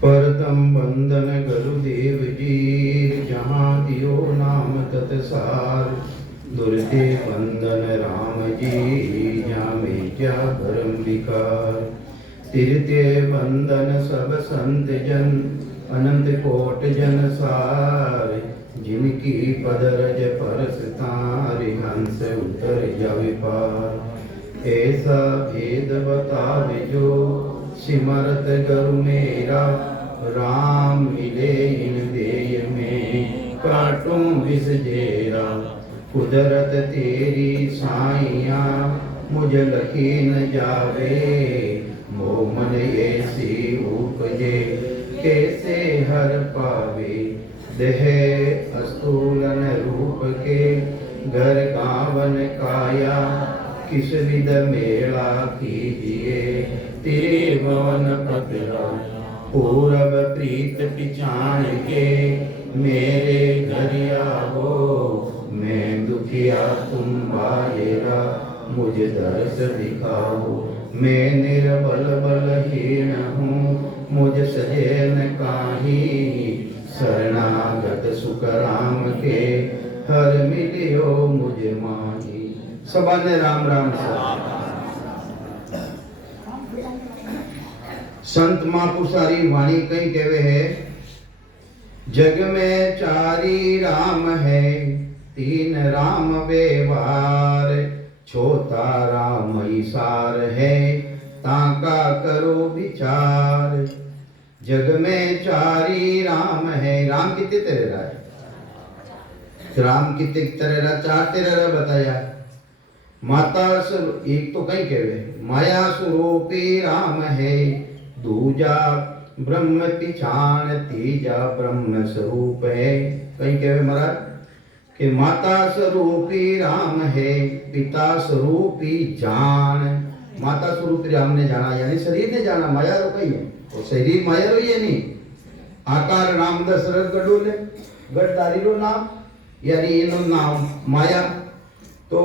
परतम बंदन गुरुदेव जी, जहाँ दियो नाम तत्सार। दुर्ते बंदन राम जी, जामे क्या भरम विकार। तीर्थे बंदन सब संत जन, अनंत कोट जन सार। जिनकी पदरज परस तारि, हंस उतर जावे पार। ऐसा भेद बतावे जो, सिमरत गुरु मेरा। राम मिले इन देय में, काटूं विष जेरा। कुदरत तेरी साइया, मुझ लखी न जावे। मोह मन ऐसी उपजे, कैसे हर पावे। देह अस्तूलन रूप के, घर गावन काया। किस विध मेला कीजिए, तेरे भवन पतरा। पूरब प्रीत पिछाड़ के, मेरे घर आओ। मैं दुखिया तुम बाजेरा, मुझे दर्श दिखाओ। मैं निर्बल बलहीन हूँ, मुझ सहे न काही। शरणागत सुख राम के, हर मिलियो मुझे माही। सबा ने राम राम से। संत महापुरुषारी वाणी कई कहवे है, जग में चारी राम है, तीन राम व्यवहार। छोटा राम ईसार है, ताका करो विचार। जग में चारी राम है, राम कितने तेरे है? राम कितने तरह? चार तेरह बताया। माता एक तो कहीं कहवे, माया स्वरूपी राम है। दूजा ब्रह्म पिछाण, तीजा ब्रह्म स्वरूप है। कहीं कहवे महाराज कि माता स्वरूपी राम है, पिता स्वरूपी जान। माता स्वरूपी राम ने जाना, यानी शरीर ने जाना, माया रो कही है तो शरीर माया रो ये नहीं। आकार नाम दशरथ गडोले, गढ़दारी रो नाम, यानी इनो नाम माया। तो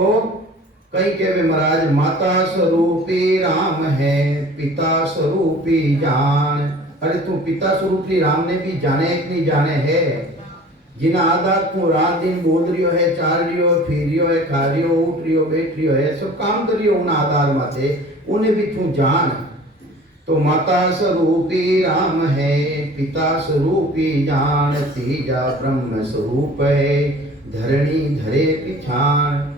कई कहवे महाराज, माता स्वरूपी राम है, पिता स्वरूपी जान। अरे तू पिता स्वरूपी राम ने भी जाने एक नहीं जाने है। जिन आधा तू रात दिन बोल रियो है, चाल रियो, फिर रियो है, खा रियो, उठ रियो, बैठ रियो है, सब काम कर रियो उन आधार माते, उन्हें भी तू जान। तो माता स्वरूपी राम है, पिता स्वरूपी जान। तीजा ब्रह्म स्वरूप है, धरणी धरे पिछाण।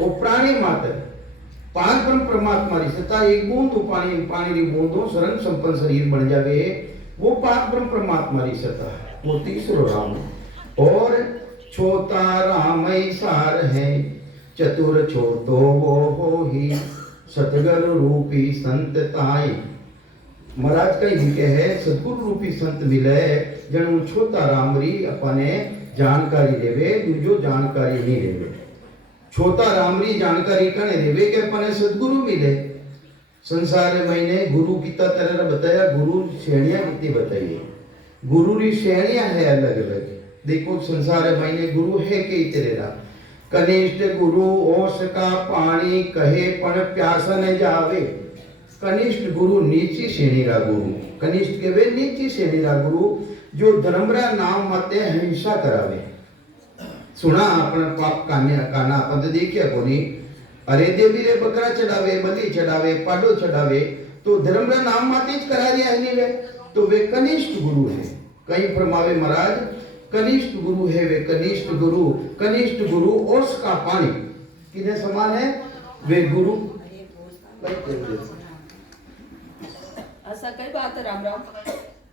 वो प्राणी मात्र पांच ब्रह्म परमात्मा री सत्ता, एक बूंद पानी, पानी री बूंदों सरंग संपन्न शरीर बन जावे, वो पांच ब्रह्म परमात्मा री सत्ता, वो तीसरो राम। और छोटा राम सार है, चतुर छोटो वो हो ही। सतगुरु रूपी संत ताई। महाराज कई लिखे है, सतगुरु रूपी संत मिले, जन छोटा राम री अपने जानकारी देवे, दूजो जानकारी नहीं देवे। छोटा रामरी जानकारी कने देवे के अपने सदगुरु मिले। संसार में गुरु कितना तरह बताया, गुरु श्रेणियां कितनी बताइए। गुरु री श्रेणियां है अलग अलग। देखो संसार में गुरु है कई तरह। कनिष्ठ गुरु ओस का पानी, कहे पण प्यासा न जावे। कनिष्ठ गुरु नीची श्रेणी रा गुरु, कनिष्ठ के वे नीची श्रेणी रा गुरु, जो धर्मरा नाम मते हिंसा करावे। सुना अपन पाप काना अपन तो देखिया कोनी। अरे देवी रे बकरा चढ़ावे, बलि चढ़ावे, पाडो चढ़ावे, तो धर्म रा नाम माते ज करा दिया है वे, तो वे कनिष्ठ गुरु है। कहीं फरमावे महाराज, कनिष्ठ गुरु है वे, कनिष्ठ गुरु। कनिष्ठ गुरु ओस का पानी किने समान है वे गुरु। ऐसा कई बात है। राम राम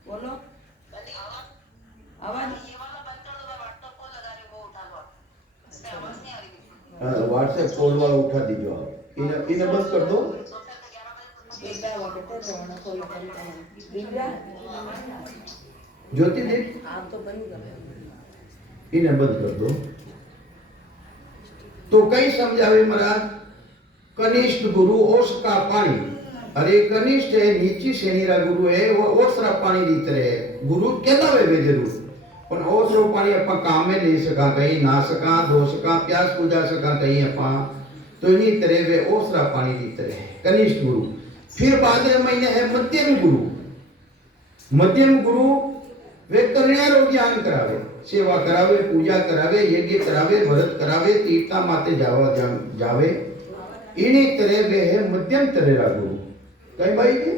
बोलो, आवाज व्हाट्सएप कॉल वाला उठा दीजिए आप। इन्हें बंद कर दो। ज्योति देख, इन्हें बंद कर दो। तो कई समझावे महाराज, कनिष्ठ गुरु ओस का पानी। अरे कनिष्ठ है, नीची श्रेणी रा गुरु है, वो ओस रा पानी दी तरह है। गुरु कहता वे जरूर, पर ओस रो पानी अपा काम में नहीं सका, कहीं ना सका, धो सका, प्यास बुझा सका कहीं अपा, तो इन्हीं तरह वे ओस रा पानी दी तरह है कनिष्ठ गुरु। फिर बाद महीने है मध्यम गुरु। मध्यम गुरु वे कल्याणो ज्ञान करावे, सेवा करावे, पूजा करावे, यज्ञ करावे, व्रत करावे, तीर्था माते जावे। इन्हीं तरह वे है मध्यम तरह गुरु। कई भाई के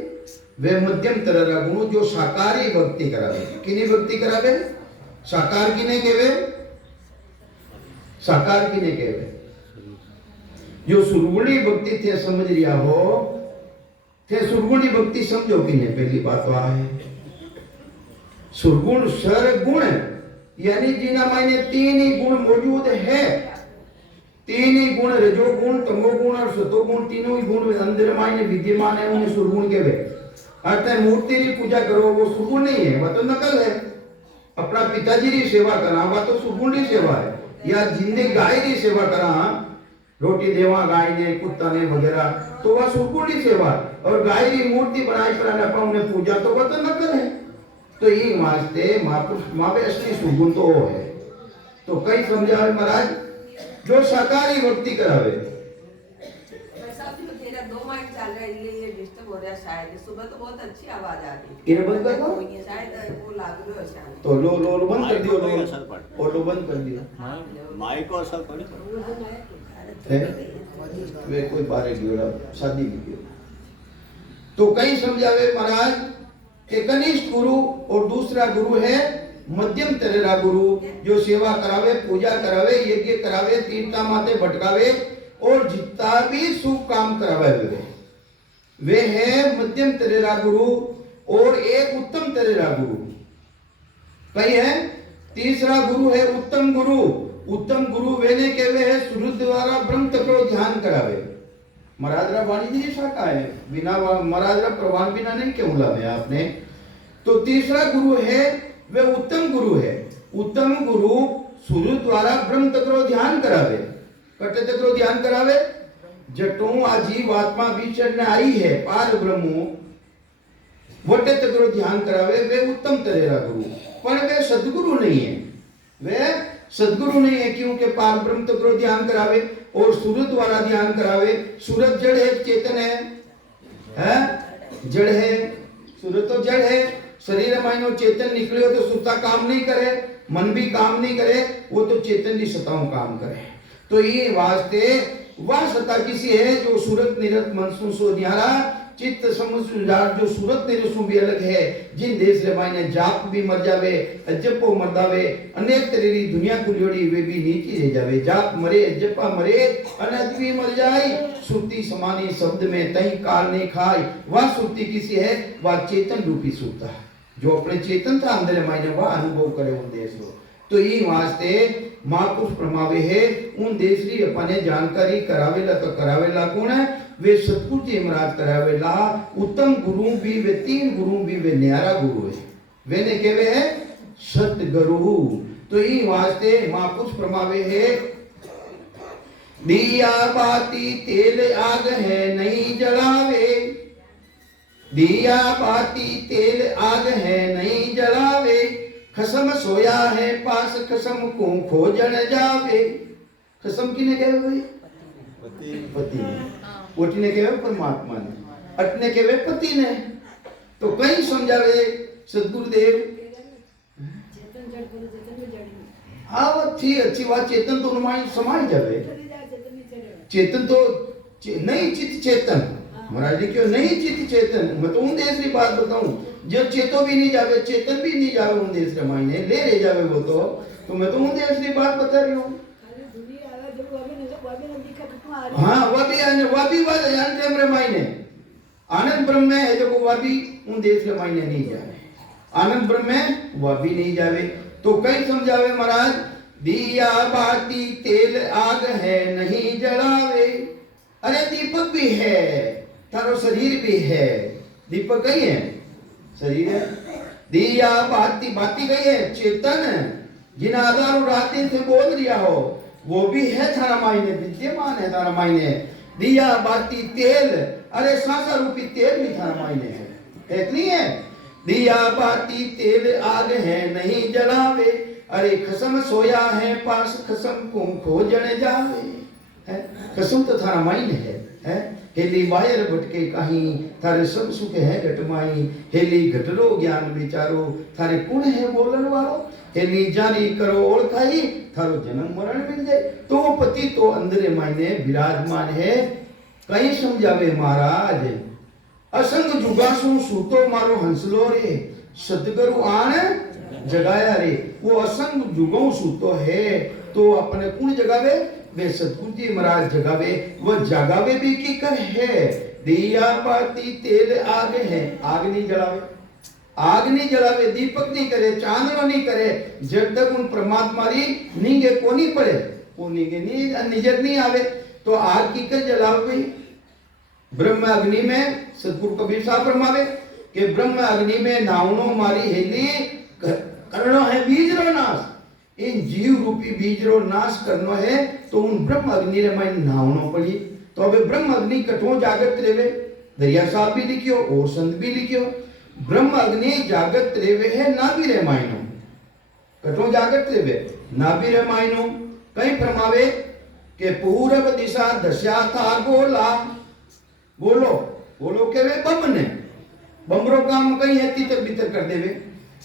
वे मध्यम तरह गुरु जो साकारी भक्ति करावे। किनी भक्ति करावे? साकार किने केवे? साकार किने केवे? जो सुरगुणी भक्ति थे समझ रिया हो, थे सुरगुणी भक्ति समझो किने? पहली बात वह है सुरगुण सरगुण, यानी जिना मायने तीन ही गुण मौजूद है। तीन ही गुण, रजोगुण, तमोगुण और सतोगुण, तीनों ही गुण अंदर मायने विद्यमान है, उन्हें सुरगुण कहवे। अर्थात मूर्ति की पूजा करो वो सुरगुण नहीं है, वह तो नकल है। अपना पिताजी की सेवा करा वह तो सुरगुण की सेवा है। या जिंदे गाय की सेवा करा, रोटी देवा गाय ने, कुत्ता ने वगैरह, तो वह सुरगुण की सेवा। और गाय की मूर्ति बनाई पर उन्हें पूजा, तो वह तो नकल है। तो ये वास्ते महापुरुष मावे असली सुगुण तो वो है। तो कई समझावे महाराज जो साकारी भक्ति करावे। तेरा 2 माइक चल रहा है, इसलिए डिस्टर्ब हो रहा है शायद। सुबह तो बहुत अच्छी आवाज आ रही है। बंद कर दो शायद वो लागू है शायद। तो लो बंद कर दियो, लो बंद कर दियो। माइक को असर पड़ी है वे कोई बारे गियोड़ा शादी की। तो कई समझावे महाराज एक कनिष्ठ गुरु और दूसरा गुरु है मध्यम तरह गुरु, जो सेवा करावे, पूजा करावे, यज्ञ करावे, तीर्था माते भटकावे और जितना भी शुभ काम करावे वे है मध्यम तरह गुरु। और एक उत्तम तरह गुरु कई है। तीसरा गुरु है उत्तम गुरु। उत्तम गुरु वेने कहवे है सूर्य द्वारा ब्रह्म तत्व को ध्यान करावे। महाराजरा वाणी जी शाखा है, बिना महाराजरा प्रवान बिना नहीं क्यों लावे आपने। तो तीसरा गुरु है वे उत्तम गुरु है। उत्तम गुरु सूर्य द्वारा ब्रह्म तत्व को ध्यान करावे। कटे तत्व को ध्यान करावे। जटों आजीव आत्मा विचरण आई है पार ब्रह्मो वटे तत्व को ध्यान करावे। वे उत्तम तरह गुरु, पर वे सदगुरु नहीं है। वे सदगुरु नहीं है, क्योंकि पार ब्रह्म तत्व को ध्यान करावे और सूर्य द्वारा ध्यान करावे। सूरज जड़ है, चेतन है? जड़ है, सूरज तो जड़ है। शरीर मायनो चेतन निकले तो सुता काम नहीं करे, मन भी काम नहीं करे, वो तो चेतन की सताओं काम करे। तो ये वास्ते वह सत्ता किसी है जो सूरत निरत मनसू सो न्यारा चित्त समझदार, जो सूरत निरसू भी अलग है। जिन देश रे मायने जाप भी मर जावे, अजपो मर जावे, अनेक तरह की दुनिया कुलियोड़ी वे भी नीची रह जावे। जाप मरे, अजपा मरे, अनज भी मर जाए। सुरती समानी शब्द में तई काल नहीं खाई। वह सुरती किसी है? वह चेतन रूपी सुरता है, जो अपने चेतन था अंदर मायने वह अनुभव करे उन देश को। तो ये वास्ते महापुरुष प्रमावे है उन देश की अपने जानकारी करावेला। तो करावेला कौन है? वे सतगुरु जी महाराज करावेला। उत्तम गुरु भी वे, तीन गुरु भी वे न्यारा गुरु है। वे ने केवे है सतगुरु। तो ये वास्ते महापुरुष प्रमावे है दिया बाती तेल आग है नहीं जलावे। दिया बाती तेल आग है नहीं जलावे। खसम सोया है पास खसम को खोजन जावे। खसम किने कहे भाई? पति ने। ओटी ने कहे परमात्मा ने, अटने कहे पति ने। तो कहीं समझावे सदगुरुदेव। हाँ वो अच्छी बात, चेतन तो समाई जावे। चेतन तो नहीं चित चेतन महाराज जी क्यों नहीं चित चेतन। मैं तो उन देश की बात बताऊं जब चेतो भी नहीं जावे, चेतन भी नहीं जावे उन देश के मायने ले जावे वो तो मैं तो उन देश की बात बता रही हूँ। हाँ वह भी मायने आनंद ब्रह्म में है, जो वह भी उन देश के मायने नहीं जावे। आनंद ब्रह्म में वह भी नहीं जावे। तो कई समझावे महाराज दिया बाती तेल आग है नहीं जलावे। अरे दीपक भी है, तारो शरीर भी है। दीपक कहीं है, शरीर है। दिया बाती बाती गई है, चेतन जिन आधार रातें थे बोल दिया हो वो भी है थारा मायने, विद्यमान है थारा मायने। दिया बाती तेल, अरे सांसा रूपी तेल भी थारा मायने है कि नहीं है? दिया बाती तेल आग है नहीं जलावे। अरे खसम सोया है पास खसम को खोजने जावे। कसम तो थारा मायने है। हेली बाहर भटके कहीं थारे सब सुख है घटमाई हेली घटरो ज्ञान विचारो थारे कौन है बोलन वालो हेली जानी करो ओळखाई थारो जन्म मरण मिल जाए तो वो पति तो अंदरे मायने विराजमान है कहीं समझावे महाराज असंग जुगासु सूतो मारो हंसलो रे सतगुरु आन जगाया रे वो असंग जुगों सूतो है तो अपने कौन जगावे वे सतगुरु जी महाराज जगावे वो जगावे भी की कर है दिया बाती तेल आग है आग नहीं जलावे आग नहीं जलावे दीपक नहीं करे चांदलो नहीं करे जब तक उन परमात्मा री नींगे को नहीं पड़े वो नींगे नहीं निजर नहीं आवे तो आग की कर जलावे ब्रह्म अग्नि में सतगुरु कबीर साहब फरमावे कि ब्रह्म अग्नि में नावनो मारी हेली करनो है बीजरो नाश इन जीव रूपी बीजरो नाश करनो है तो उन ब्रह्म अग्नि रे में नावनो पड़ी तो अब ब्रह्म अग्नि कठो जागत रेवे दरिया साहब भी लिखियो और संत भी लिखियो ब्रह्म अग्नि जागत रेवे है नाभि रे मायनो कठो जागत रेवे नाभि रे मायनो कहीं फरमावे के पूर्व दिशा दशा था गोला बोलो बोलो के वे बम ने बमरो काम कहीं है तीतर भीतर कर देवे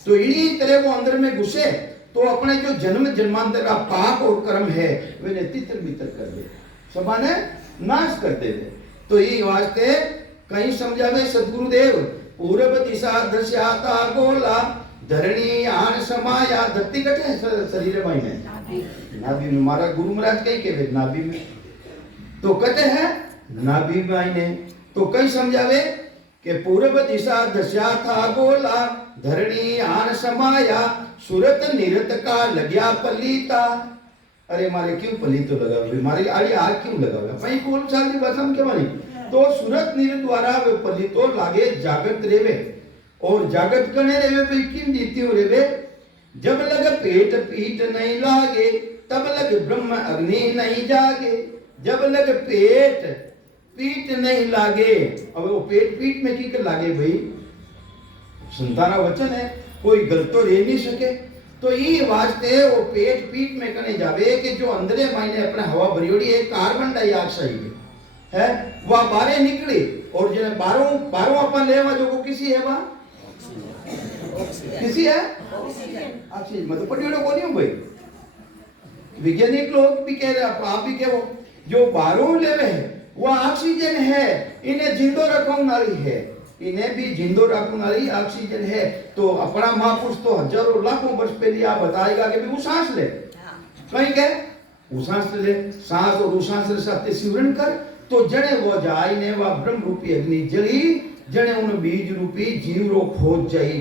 तो इन्हीं तरह वो अंदर में घुसे तो अपने जो जन्म जन्मांतर का पाप और कर्म है वे तीतर भीतर कर दे सबाने नाश कर देवे तो ये वास्ते कहीं समझावे सद्गुरुदेव पूर्व दिशा दशाता गोला धरणी आन समाया धरती कटे शरीर में नाभि में हमारा गुरु महाराज कहीं के नाभि में तो कटे है नाभि में तो कहीं समझावे कि पूर्व दिशा दशा था गोला धरणी आन समाया सूरत निरत का लग्या पलीता अरे मारे क्यों पलीतो लगा मारे आड़ी आग क्यों लगा भाई बोल साली भाषा में क्या मानी तो सूरत निरत द्वारा वे पलीतो लागे जागत रेवे और जागत कने रेवे भाई किन दीतियों रेवे जब लग पेट पीठ नहीं लागे तब लग ब्रह्म अग्नि नहीं जागे जब लग पेट पीठ नहीं लागे अब वो पेट पीठ में की कर लागे भाई संताना वचन है कोई गलत तो रह नहीं सके तो ये वास्ते वो पेट पीठ में कने जावे कि जो अंदरे मायने अपने हवा भरियोड़ी है कार्बन डाइऑक्साइड है वह बाहर निकले और जो बारों अपन लेवा जो को किसी है वह किसी है ऑक्सीजन मतलब पटियोड़ो को नहीं भाई वैज्ञानिक लोग भी कह रहे आप भी कहो जो बारों लेवे है वो ऑक्सीजन है इन्हें जिंदो रखने वाली है इन्हें भी जिंदो रखने वाली ऑक्सीजन है तो अपना महापुरुष तो हजारों लाखों वर्ष पहले आप बताएगा कि भी वो सांस ले कहीं कहे वो सांस ले सांस और सांस के साथ सिमरन कर तो जड़े वो जाई ने वह ब्रह्म रूपी अग्नि जली जड़े उन बीज रूपी जीव रो खोज जाई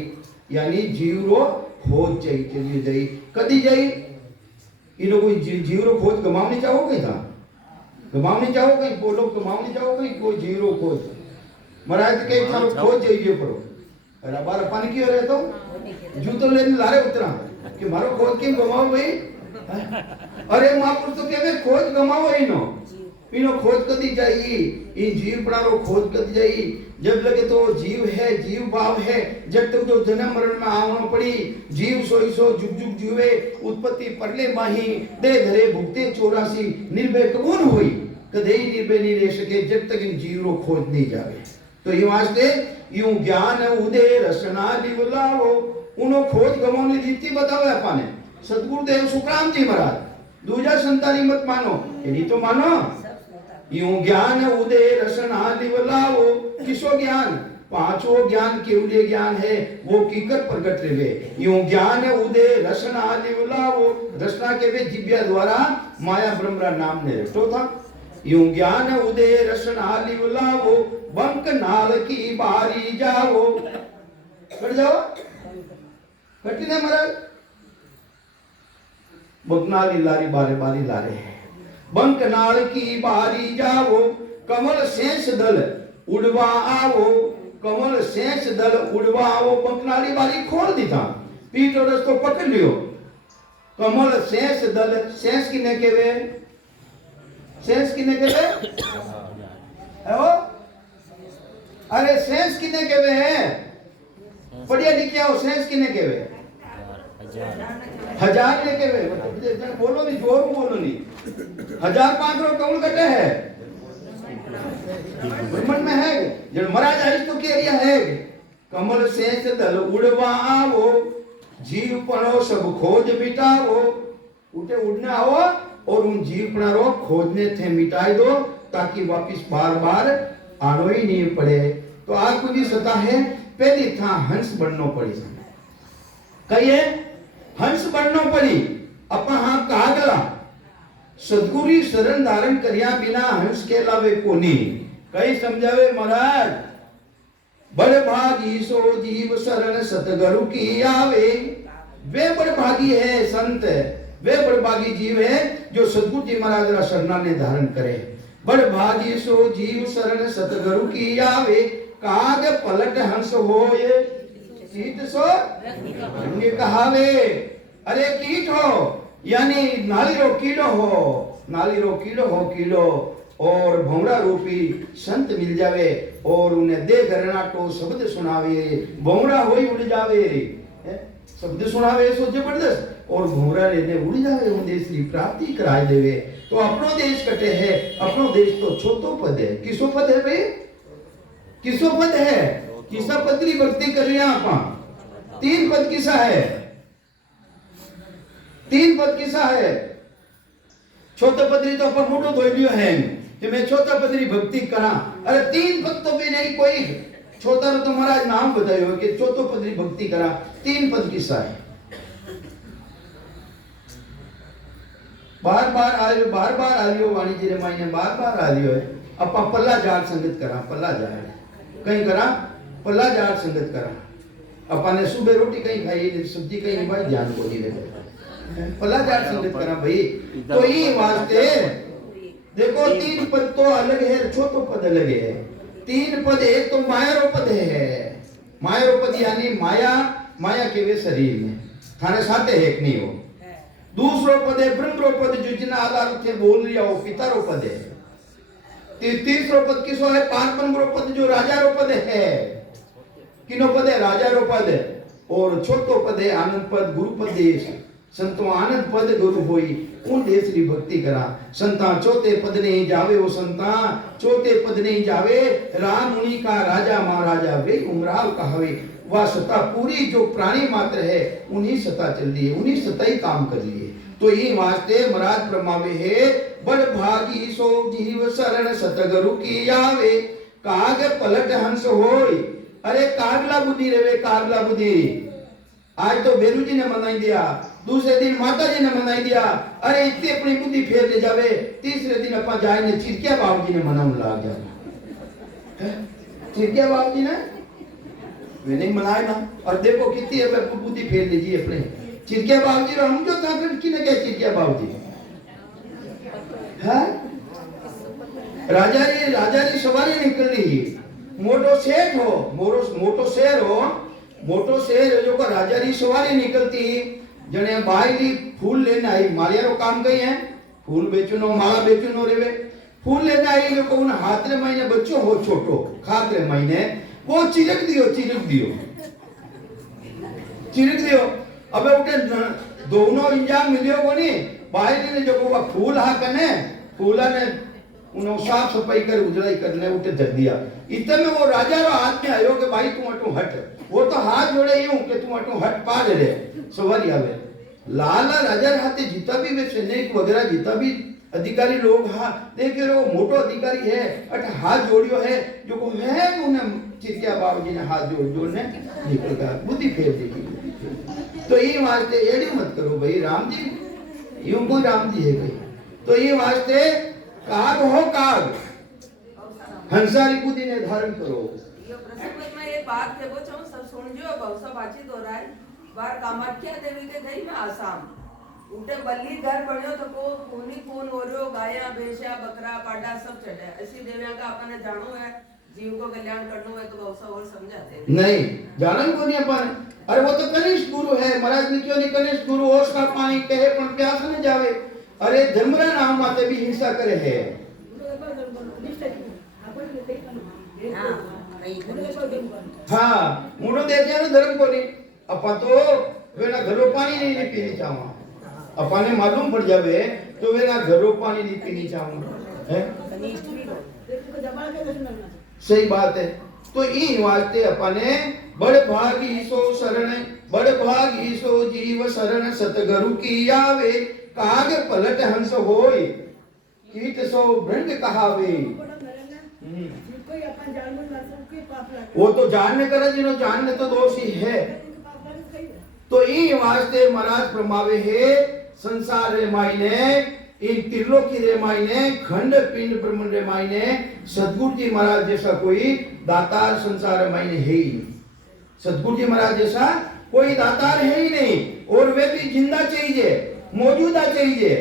यानी जीव रो खोज जाई चलिए जाई कदी जाई इनो कोई जीव रो खोज गमावनी चाहोगे था गमावनी चाहोगे बोलो गमावनी चाहोगे कोई जीव रो खोज महाराज के थारो खोज जाइए पड़ो अरे बार अपन की हो रहे तो जूतो लेने लारे उतरा कि मारो खोज क्यों गमाओ भाई अरे महापुरुष तो कहवे खोज गमाओ इनो खोज कदी जाई इन जीव पड़ारो खोज कदी जाई जब लगे तो जीव है जीव भाव है जब तक जो जन्म मरण में आवनो पड़ी जीव सोई सो जुग जुग जीवे उत्पत्ति परले माही दे धरे भुगते 84 निर्भय कौन हुई कदे ही निर्भय नहीं रह सके जब तक इन जीव रो खोज नहीं जावे तो ये वास्ते यूं ज्ञान उदे रसना लिवलाओ उनो खोज गमाने रीति बतावे अपने सतगुरुदेव सुखराम जी महाराज दूजा संतानी मत मानो यदि तो मानो यूं ज्ञान उदे रसना लिवलाओ किसो ज्ञान पांचों ज्ञान केवल ज्ञान है वो कीकर प्रकट रेवे यूं ज्ञान उदे रसना लिवलाओ रसना के वे जिव्या द्वारा माया ब्रह्म नाम ने रटो था यूं ज्ञान उदे रसना लिवलाओ बंक नाल की बारी जाओ कर जाओ कटी ने महाराज बगनाली लारी बारे बारी लारे बंक नाल की बारी जाओ कमल शेष दल उड़वा आओ कमल शेष दल उड़वा आओ बंकनाली बारी खोल दी था पीठ और रस्तो पकड़ लियो कमल शेष दल शेष किने केवे शेष किने केवे है वो अरे शेष किने केवे है पढ़िया लिखिया हो शेष किने केवे हजार ने केवे बोलो नहीं जोर बोलो नहीं 1005 कौन कटे है ब्रह्मांड में है जड़ महाराज आज तो कह रिया है कमल सेंस दल उड़वा आवो जीव पनो सब खोज मिटावो उठे उड़ना आओ और उन जीव पनारो खोजने थे मिटाई दो ताकि वापिस बार बार आनो ही नहीं पड़े। तो आपको भी सता है पहली था हंस बननो पड़ी कहिए हंस बननो पड़ी अपा हाँ कागला सदगुरु शरण धारण करिया बिना हंस के लावे कोनी कई समझावे महाराज बड़ भागी सो जीव शरण सतगुरु की आवे वे बड़ भागी है संत वे बड़ भागी जीव है जो सतगुरु जी महाराज का शरणा ने धारण करे। बड़ भागी सो जीव शरण सतगुरु की आवे काग पलट हंस होए कीट सो रंग कहावे। अरे कीट हो यानी नाली रो कीड़ो और भौरा रूपी संत मिल जावे और उन्हें दे गरनाटो शब्द सुनावे भौरा होई उड़ जावे शब्द सुनावे सो जबरदस्त और भौरा लेने उड़ जावे उन देश की प्राप्ति कराए देवे। तो अपनो देश कटे है अपनो देश तो छोटो पद है किसो पद है भाई किसो पद है किसा पदरी भक्ति कर रहे हैं आप तीन पद किसा है तीन पद किसा है छोटा पदरी तो अपन मोटो धोई लियो है कि मैं छोटा पदरी भक्ति करा। अरे तीन पद तो भी नहीं कोई छोटा तो महाराज नाम बतायो कि चौथो पदरी भक्ति करा तीन पद किसा है बार बार आ लियो वाणी जी रे मायने बार बार आ लियो है अपा पल्ला जाट संगत करा पल्ला जाट कहीं करा पल्ला जाट संगत करा अपा ने सुबह रोटी कहीं खाई सब्जी कहीं भाई ध्यान को नहीं देते पल्ला जाट संगत करा भाई। तो ये वास्ते देखो तीन पद तो अलग है छोटो पद अलग है तीन पद एक तो मायारो पद है मायारो पद यानी माया के वे शरीर में थाने साथे एक नहीं हो। दूसरो पद है ब्रह्मरो पद जो जिन आधार थे बोल रिया हो पितारो पद है। तीसरो पद किसो है पांचमरो पद जो राजारो पद है किनो पद है राजारो पद और छोटो पद है आनंद पद गुरु पद देश संतो आनंद पद गुरु होई उन देश की भक्ति करा। संता चौथे पद नहीं जावे वो संता चौथे पद नहीं जावे राम मुनि का राजा महाराजा वे उमराव कहावे वह सत्ता पूरी जो प्राणी मात्र है उन्हीं सत्ता चल रही है उन्हीं सत्ता ही काम कर रही है। तो ये वास्ते महाराज ब्रह्मावे है बड़ भागी सो जीव शरण सतगुरु की आवे काग पलट हंस होय। अरे कागला बुद्धि रेवे कागला बुद्धि आज तो बेरू जी ने मनाई दिया दूसरे दिन माता जी ने मनाई दिया अरे इतनी अपनी बुद्धि फेर ले जावे तीसरे दिन अपन जाए ने चिरकिया बाबू जी ने मनाने लग गया चिरकिया बाबू जी ने वे नहीं मनाए ना और देखो कितनी है बुद्धि फेर लीजिए अपने चिरकिया बाबू जी हम जो था कि ने क्या चिरकिया बाबू जी है राजा जी सवारी निकल रही मोटो सेठ हो मोटो शेर जो को राजा री सवारी निकलती जने बाईली फूल लेने आई मालियारो काम गई है फूल बेचनो माला बेचनो रेवे फूल लेने आई जो को उन हाथरे महीने बच्चों हो छोटो खातरे महीने वो चिरक दियो अबे उठे दोनों इंजाम मिलियो कोनी बाईली ने जो को फूल हा कने फूला ने उन्हों साफ सफाई कर उजड़ाई करने उठे धर दिया इतने में वो राजा रो हाथ में आयो कि भाई तू अटू हट वो तो हाथ जोड़े यूं कि तू अटू हट पा ले सवारी आवे लाला राजा हाथे जीता भी वे सैनिक वगैरह जीता भी अधिकारी लोग हाँ देखे रो मोटो अधिकारी है अट हाथ जोड़ियो है जो को है उन्हें चिरकिया बाबू जी ने हाथ जोड़ने निकल गया बुद्धि फेर दी। तो ये वास्ते एड़ी मत करो भाई राम जी यूं कोई राम जी है कोई तो ये वास्ते काग हो काग हंसारी बुद्धि ने धारण करो। ये प्रसंग में एक बात देखो चलो सब सुन जो बहुत बातचीत हो रहा है बार कामाख्या देवी के गई में आसाम उनके बल्ली घर पड़ियो तो को खून हो रहो गाया भैंसा बकरा पाडा सब चढ़े ऐसी देवियां का अपन जानो है जीव को कल्याण करनो है तो बहुत और समझाते नहीं जानन को नहीं अपन अरे वो तो कनिष्ठ गुरु है महाराज ने क्यों नहीं कनिष्ठ गुरु होश का पानी कहे पर प्यास न जावे अरे धर्मरा नाम माते भी हिंसा करे है हाँ मुड़ो देखे ना धर्म को नहीं अपन तो वे ना घरों पानी नहीं पीनी चाहूँ अपन ने मालूम पड़ जावे तो वे ना घरों पानी नहीं पीनी चाहूँ है सही बात है। तो ई वास्ते अपने बड़ भागी सो शरण, बड़ भागी सो जीव शरण, सतगुरु की आवे, काग पलट हंस होय, कीट सो भृंग कहावे। वो तो जानने करे जिन्हों जानने तो दोष ही है। तो ई वास्ते महाराज फरमावे है संसार रे मायने, इन त्रिलोकी रे मायने, खंड पिंड ब्रह्म रे मायने सदगुरु जी महाराज जैसा कोई दातार संसार रे मायने है ही नहीं। सदगुरु जी महाराज जैसा कोई दातार है ही नहीं। और वे भी जिंदा चाहिए, मौजूदा चाहिए।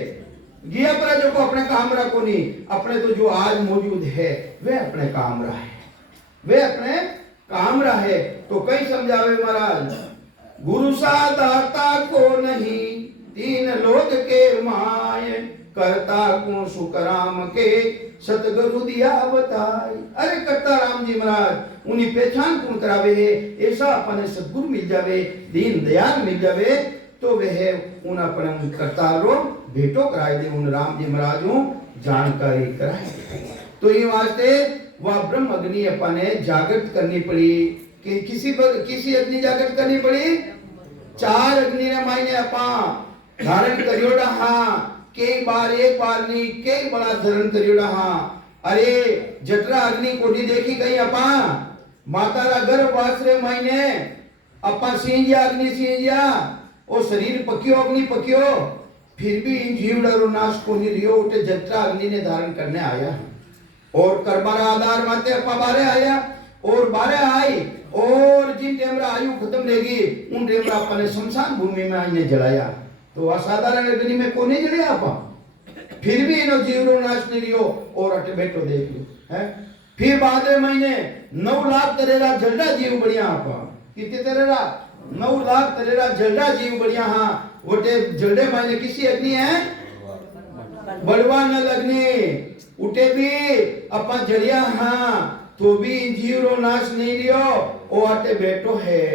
गया पर जो को अपने काम रखो नहीं, अपने तो जो आज मौजूद है वे अपने काम रहा है, वे अपने काम रहा है। तो कई समझावे महाराज, गुरु सा दाता को नहीं, तीन लोक के माय, करता को सुकराम के, सतगुरु दिया बताई। अरे करता राम जी महाराज उन्हीं पहचान कौन करावे है, ऐसा अपने सतगुरु मिल जावे, दीन दयाल मिल जावे, तो वह उन अपने उन करतारो भेटो कराए दे, उन राम जी महाराज जानकारी कराए। तो ये वास्ते वह ब्रह्म अग्नि अपने जागृत करनी पड़ी कि किसी अग्नि जागृत करनी पड़ी, चार अग्नि रे मायने अपा धारण करियोड़ा। हाँ कई बार, एक बार नहीं कई बड़ा धारण करियोड़ा। हाँ अरे जटरा अग्नि को नहीं देखी गई अपा, माता रा गर्भवास रे मायने अपा सींजिया अग्नि सींजिया, ओ शरीर पकियो अग्नि पकियो, फिर भी इन जीवड़ो नाश को नहीं रियो, उठे जटरा अग्नि ने धारण करने आया। और करबारा आधार माते अपा बारे आया, और बारे आई, और जिन टेमरा आयु खत्म रहेगी उन टेमरा अपने शमशान भूमि में आने जलाया। तो असाधारण अग्नि में को नहीं जलिया आपा, फिर भी इनो जीवरो नाश नहीं रियो, और अटे बैठो देख लो है। फिर बाद में महीने 9 लाख तरेरा जल्दा जीव बढ़िया आपा, कितने तरेरा 9 लाख तरेरा जल्दा जीव बढ़िया। हाँ वोटे जल्दे मायने किसी अग्नि है, बलवान अग्नि, उठे भी अपा जलिया। हाँ तो भी जीवरो नाश नहीं लियो, ओ आटे बैठो है,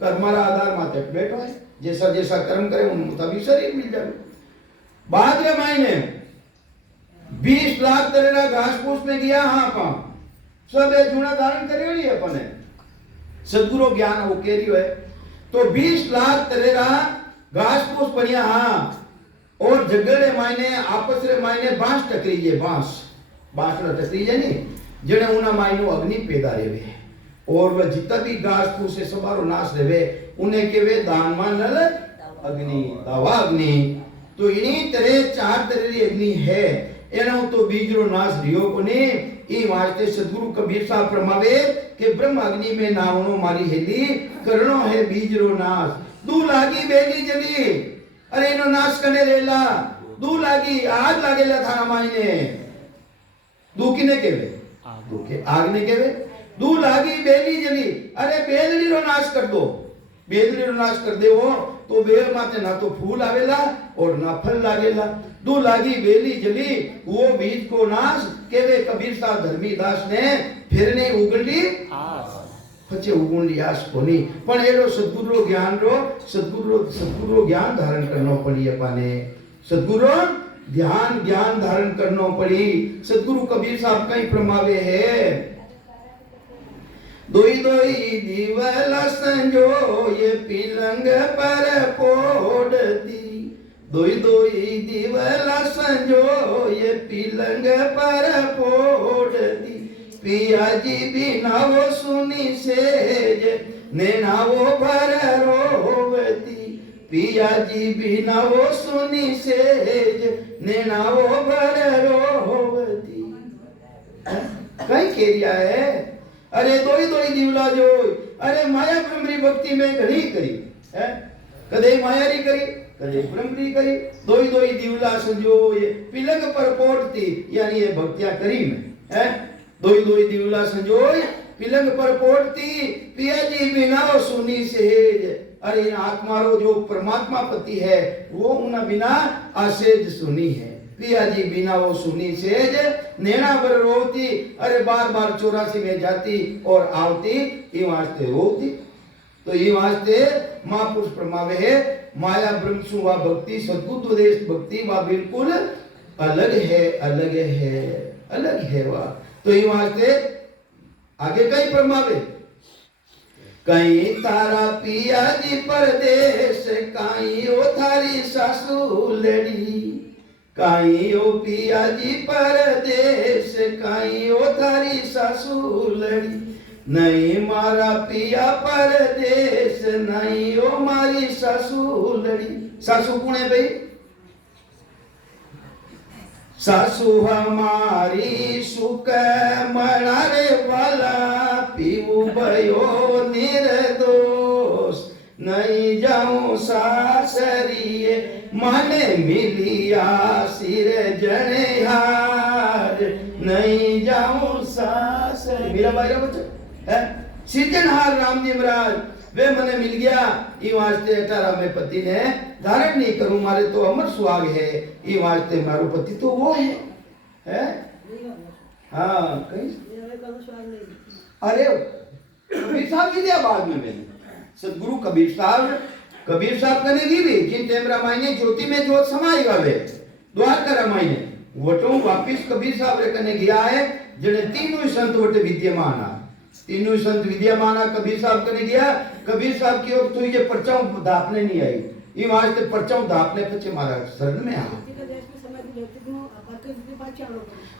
कर्मारा आधार माते बैठो है, जैसा जैसा कर्म करे उन मुताबिक शरीर मिल जाए। बाद में मायने 20 लाख तरेरा घास फूस में गया। हाँ अपा सब जूना धारण करियो नहीं अपने, सदगुरु ज्ञान हो के रियो है। तो 20 लाख तरेरा घास फूस बढ़िया। हाँ और जगड़े मायने आपस रे मायने बांस टकरीजे, बांस रा टकरीजे नहीं, जने उना मायनो अग्नि पैदा रेवे, और वह जितना भी घास फूस से सबारो नाश रेवे उन्हें के वे दानमान नल अग्नि, दावा अग्नि। तो इन्हीं तरह 4 तरह की अग्नि है, एनो तो बीजरो नाश रियो कोने। ई वास्ते सदगुरु कबीर साहब फरमावे कि ब्रह्म अग्नि में नावनो मारी हेली, करनो है बीजरो नाश, दू लागी बेली जली। अरे इनो नाश करने रेला, दू लागी आग लागेला थाना मायने, दू किने केवे, दू के आग ने केवे, दू लागी बेली जली। अरे बेलड़ी रो नाश कर दो, बेलड़ी रो नाश कर दे वो तो बेल माते ना तो फूल आवेला और ना फल लागेला। दू लागी बेली जली, वो बीज को नाश केवे कबीर साहब धर्मीदास ने, फिर ने उगली आस, पछे उगली आस कोनी। पण एलो सद्गुरु ज्ञान रो, सद्गुरु ज्ञान धारण करनो पड़ी अपने, सद्गुरु ध्यान ज्ञान धारण करनो पड़ी। सद्गुरु कबीर साहब कई फरमावे है, दोई दोई दीवला संजो ये पीलंग पर पोड़ती, दोई दोई दीवला संजो ये पीलंग पर पोड़ती, पिया जी बिना वो सुनी सेज नैना वो भर रोवती, पिया जी बिना वो सुनी सेज नैना वो भर रोवती। कहीं केरिया है, अरे दोई दोई दीवला जो, अरे माया ब्रह्मरी भक्ति में घड़ी करी है, कदे माया री करी कदे ब्रह्मरी करी, दोई दोई दीवला संजो ये पिलंग पर पोड़ती, यानी ये भक्तियां करी में है, दोई दोई दीवला संजो पिलंग पर पोड़ती, पिया जी बिना वो सुनी सेज। अरे इन आत्मारो जो परमात्मा पति है वो उन बिना आसेज सुनी है, पिया जी बिना वो सुनी सेज नैना पर रोती। अरे बार बार 84 में जाती और आवती, ये वास्ते रोती। तो ये वास्ते महापुरुष फरमावे है, माया ब्रह्म सुवा भक्ति सद्गुरु देश भक्ति वा बिल्कुल अलग है, अलग है, अलग है। वा तो ये वास्ते आगे कई फरमावे, कहीं तारा पिया जी परदेश, कहीं ओ थारी सासू लड़ी, कहीं ओ पिया जी परदेश, कहीं ओ थारी सासू लड़ी, नहीं मारा पिया परदेश, नहीं ओ मारी सासू लड़ी। सासू कौन है भाई? सासू हमारी सुख मनारे वाला, पीऊ भयो निर्दोष, नहीं जाऊं सासरिए, माने मिलिया सिर जने हार, नहीं जाऊं सासरिए। मेरा भाई बच्चा है सिरजनहार राम जी महाराज, वे मने मिल गया, ई वास्ते 18 में पति ने धारण नहीं करूं, मारे तो अमर सुहाग है, ई वास्ते मारो पति तो वो है? हाँ कहीं अरे कबीर साहब की दिया बाद में मैंने, सदगुरु कबीर साहब कने दीदी जिन टेम रामायण ज्योति में ज्योत समाई गवे द्वारका रामायण, वटो वापिस कबीर साहब रे कने गया है, जने तीनों संत वटे विद्यमान, तीनों संत विद्यमान कबीर साहब कने गया। कबीर साहब की ओर तो ये परचाऊ दापने नहीं आई, ई वास्ते परचाऊ दापने पछे मारा शरण में आ,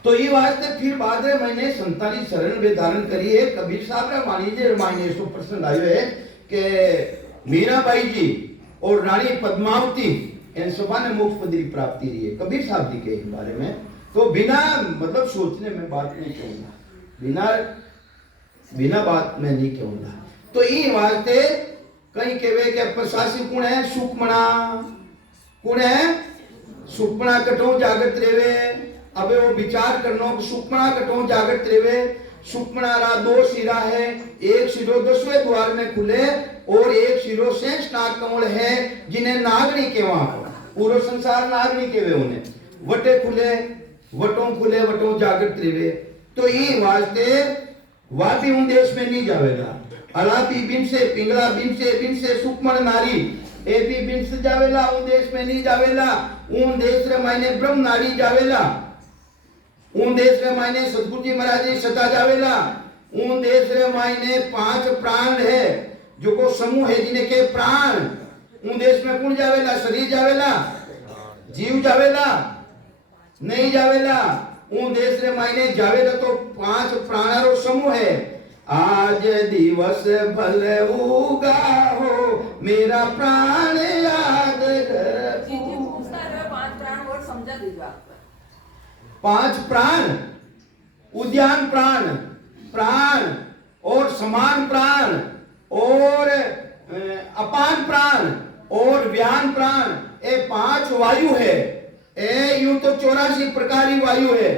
तो ये वास्ते फिर बाद में मैंने संतानी शरण वे धारण करी है। कबीर साहब रा मानीजे रामायण सो प्रसंग आयो है कि मीराबाई जी और रानी पद्मावती इन सभा ने मोक्ष पदरी प्राप्ति रही है कबीर साहब जी के बारे में। तो बिना मतलब सोचने में बात नहीं कहूंगा, बिना बात में नहीं कहूंगा। तो ये वास्ते कहीं कहवे के प्रशासी कौन है? सुकमणा कौन है? सुकमणा कटो जागृत रेवे। अबे वो विचार करनो सुकमणा कटो जागृत रेवे। सुकमणा रा 2 सिरा है, एक सिरो 10वें द्वार में खुले और एक सिरो शेष नाग कमल है, जिन्हें नागनी केवा, पूरा संसार नागनी केवे उन्हें। वटे खुले वटों जागृत रेवे। तो ये वास्ते वापी उन देश में नहीं जावेगा। अलापी बिन से पिंगला बिन से सुकमण नारी ए भी बिन से जावेला, उन देश में नहीं जावेला। उन देश रे मायने ब्रह्म नारी जावेला, उन देश रे मायने सतगुरु जी महाराज जी सता जावेला। उन देश रे मायने 5 प्राण है जो को समूह है जिन्हें के प्राण। उन देश में कौन जावेला? शरीर जावेला, जीव जावेला नहीं जावेला। उन देश रे मायने जावेला तो 5 प्राणारो समूह है। आज दिवस भल उगा हो मेरा प्राण याद कर। 5 प्राण और समझा दीजिए। 5 प्राण, उद्यान प्राण, प्राण और समान प्राण और अपान प्राण और व्यान प्राण, ये 5 वायु है। ए यूं तो 84 प्रकार की वायु है,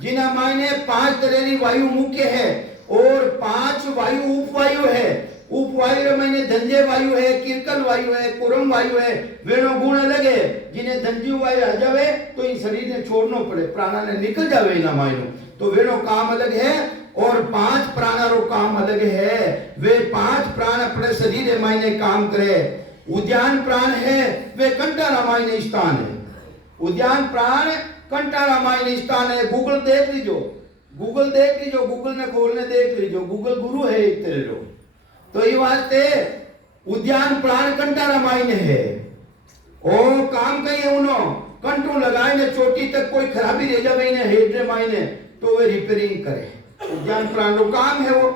जिन्हें मायने 5 तरह की वायु मुख्य है और 5 वायु उपवायु है। उपवायु में धंजे वायु है, कीर्कल वायु है, कुरम वायु है। वेणो गुण अलग है, जिन्हें धंजी वायु आ जावे तो इन शरीर ने छोड़ना पड़े, प्राणा ने निकल जावे ना मायनो। तो वेणो काम अलग है और 5 प्राणारो काम अलग है। वे 5 प्राण अपने शरीर मायने काम करे। उद्यान प्राण है वे कंटा रामायण स्थान है। उद्यान प्राण कंटा रामायण स्थान है। गूगल देख लीजो, गूगल ने खोलने देख लीजो, गूगल गुरु है एक तेरे जो। तो ये वास्ते उद्यान प्राण कंटा रामायण है। ओ काम कही है उन्हों कंटू लगाए ने चोटी तक कोई खराबी रह जावे ने हेड मायने तो वे रिपेयरिंग करे। उद्यान प्राण रो काम है वो।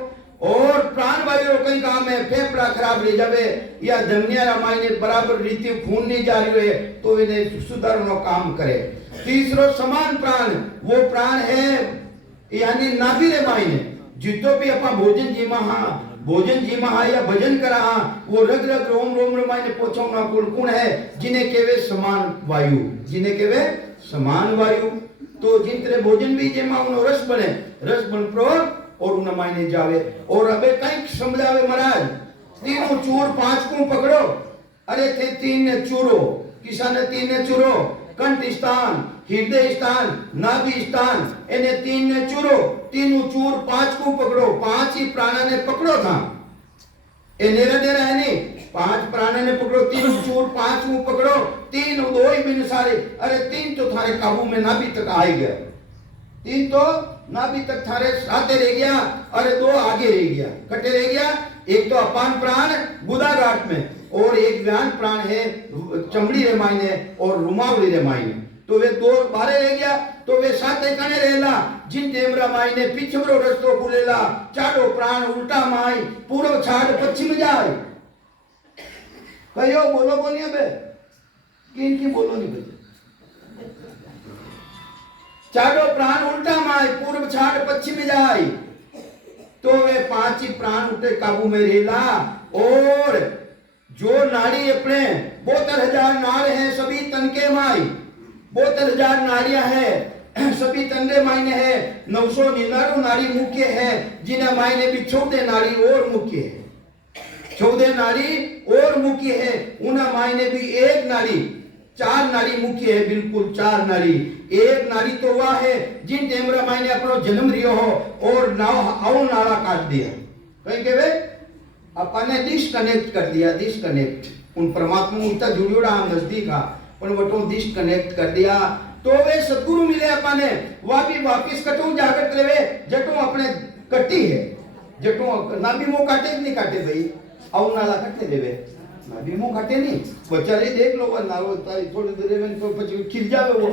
और प्राण वायु रो कई काम है, फेफड़ा खराब रह जावे या धमनिया रामायण बराबर रीति खून नहीं जा रही है तो इन्हें सुधारनो काम करे। तीसरो समान प्राण, वो प्राण है यानी नाभि रे मायने जितो भी अपना भोजन जीमा या भजन करा वो रग रग रोम रोम मायने पोछो ना कुल है जिन्हें केवे समान वायु, जिन्हें केवे समान वायु। तो जिन तरह भोजन भी जेमा उनो रस बन प्रो और उन मायने जावे। और अबे कई समझावे महाराज, तीनों चूर 5 को पकड़ो। अरे थे 3 ने चूरो, किसा ने 3 ने चूरो, कंठ स्थान, हृदय स्थान, नाभि स्थान, इन्हें 3 ने चूरो। तीनों चूर 5 को पकड़ो। 5 ही प्राणा ने पकड़ो था, ये नेरा है नहीं। 5 प्राणा ने पकड़ो, 3 चूर 5 को पकड़ो, 3 2 ही बिन सारे। अरे 3 तो थारे काबू में नाभि तक आ गया। तीन तो नाभि तक थारे साथे रह गया, अरे दो आगे रह गया, कटे रह गया। एक तो अपान प्राण गुदाघाट में, और एक व्यान प्राण है चमड़ी रे मायने और रुमावली रे मायने। तो वे दो बारे रह गया, तो वे साथे कने रहेला। जिन टेमरा मायने पीछवरो रस्तो खुलेला, चाडो प्राण उल्टा माई, पूर्व छाड़ पश्चिम जाए। कहो बोलो बोलिए बे, किन की बोलो नहीं बे। चाडो प्राण उल्टा माई, पूर्व छाड़ पश्चिम जाए। तो वे पांच ही प्राण उठे काबू में रहेला। और जो नाड़ी अपने 72,000 नाड़ है सभी तन के माई, 72,000 नाड़ियां है सभी तंगे मायने है। 999 नाड़ी मुख्य है, जिन्हें मायने भी 14 नाड़ी और मुख्य है, 14 नाड़ी और मुख्य है। उन्हें मायने भी एक नाड़ी, 4 नाड़ी मुख्य है, बिल्कुल 4 नाड़ी। एक नाड़ी तो वह है जिन टेमरा मायने अपनो जन्म रियो हो और नाव आउ नाला काट दिया, कहीं के वे अपने डिस्कनेक्ट कर दिया, डिस्कनेक्ट उन परमात्मा उनका जुड़ियोड़ा हम नजदीक आ, पर वटो डिस्कनेक्ट कर दिया। तो वे सदगुरु मिले अपने, वह भी वापिस कटो जागृत लेवे। जटो अपने कटी है, जटो ना भी मुंह काटे नहीं काटे भाई, आउ नाला कटे देवे ना भी मुंह काटे नहीं। बचारे देख लो वह नारो थोड़ी देर में तो पची खिल जावे वो।